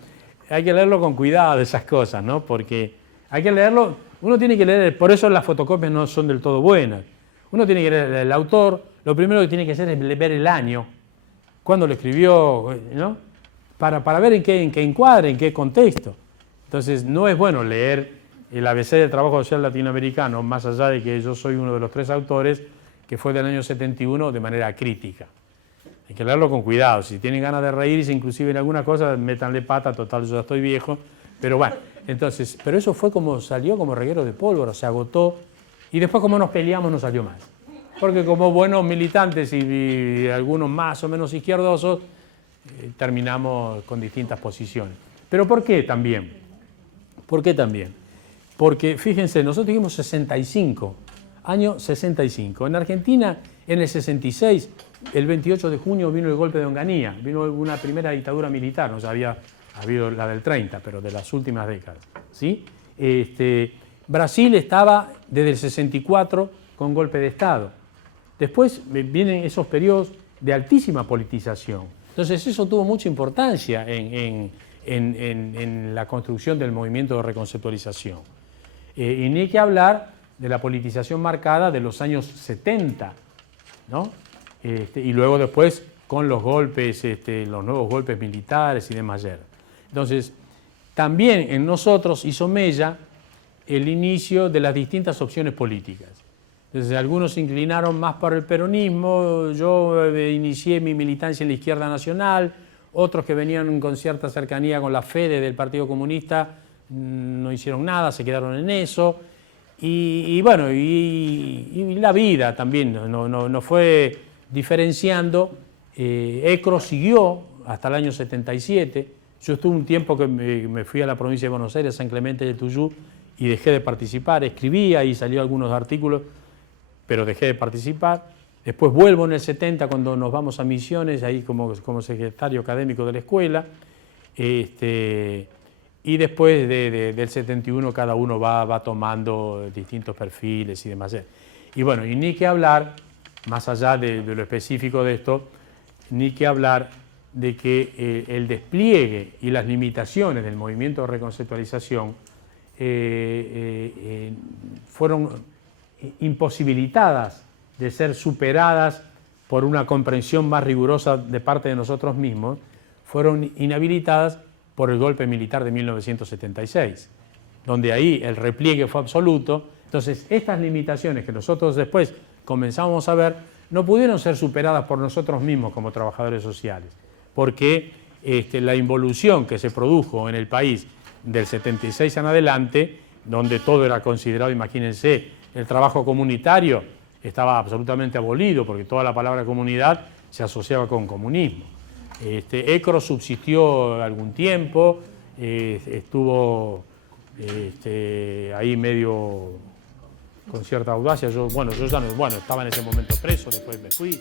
hay que leerlo con cuidado esas cosas, ¿no? Porque hay que leerlo, uno tiene que leer, por eso las fotocopias no son del todo buenas. Uno tiene que leer el autor, lo primero que tiene que hacer es ver el año, cuándo lo escribió, ¿no? Para ver en qué encuadre, en qué contexto. Entonces, no es bueno leer el ABC del trabajo social latinoamericano, más allá de que yo soy uno de los 3 autores, que fue del año 71, de manera crítica. Hay que leerlo con cuidado. Si tienen ganas de reírse, inclusive en alguna cosa, métanle pata, total, yo ya estoy viejo. Pero bueno, entonces, pero eso fue como salió como reguero de pólvora, se agotó, y después como nos peleamos no salió más. Porque como buenos militantes y algunos más o menos izquierdosos, terminamos con distintas posiciones. ¿Pero por qué también? ¿Por qué también? Porque, fíjense, nosotros dijimos 65, año 65. En Argentina, en el 66, el 28 de junio vino el golpe de Onganía, vino una primera dictadura militar, no ya había habido la del 30, pero de las últimas décadas, ¿sí? Brasil estaba desde el 64 con golpe de Estado. Después vienen esos periodos de altísima politización. Entonces eso tuvo mucha importancia en en la construcción del movimiento de reconceptualización. Y ni hay que hablar de la politización marcada de los años 70, ¿no? Y luego después con los golpes, los nuevos golpes militares y de Mayer. Entonces, también en nosotros hizo mella el inicio de las distintas opciones políticas. Entonces, algunos se inclinaron más por el peronismo, yo inicié mi militancia en la izquierda nacional, otros que venían con cierta cercanía con la FEDE del Partido Comunista no hicieron nada, se quedaron en eso. Y bueno, y la vida también nos fue diferenciando. ECRO siguió hasta el año 77. Yo estuve un tiempo que me fui a la provincia de Buenos Aires, San Clemente de Tuyú, y dejé de participar. Escribía y salió algunos artículos, pero dejé de participar. Después vuelvo en el 70 cuando nos vamos a Misiones, ahí como secretario académico de la escuela. Y después del 71 cada uno va tomando distintos perfiles y demás. Y bueno, y ni que hablar, más allá de lo específico de esto, ni que hablar de que el despliegue y las limitaciones del movimiento de reconceptualización fueron imposibilitadas de ser superadas por una comprensión más rigurosa de parte de nosotros mismos, fueron inhabilitadas por el golpe militar de 1976, donde ahí el repliegue fue absoluto. Entonces, estas limitaciones que nosotros después comenzamos a ver, no pudieron ser superadas por nosotros mismos como trabajadores sociales, porque la involución que se produjo en el país del 76 en adelante, donde todo era considerado, imagínense, el trabajo comunitario estaba absolutamente abolido, porque toda la palabra comunidad se asociaba con comunismo. ECRO subsistió algún tiempo, estuvo ahí medio con cierta audacia. Yo ya no, estaba en ese momento preso, después me fui.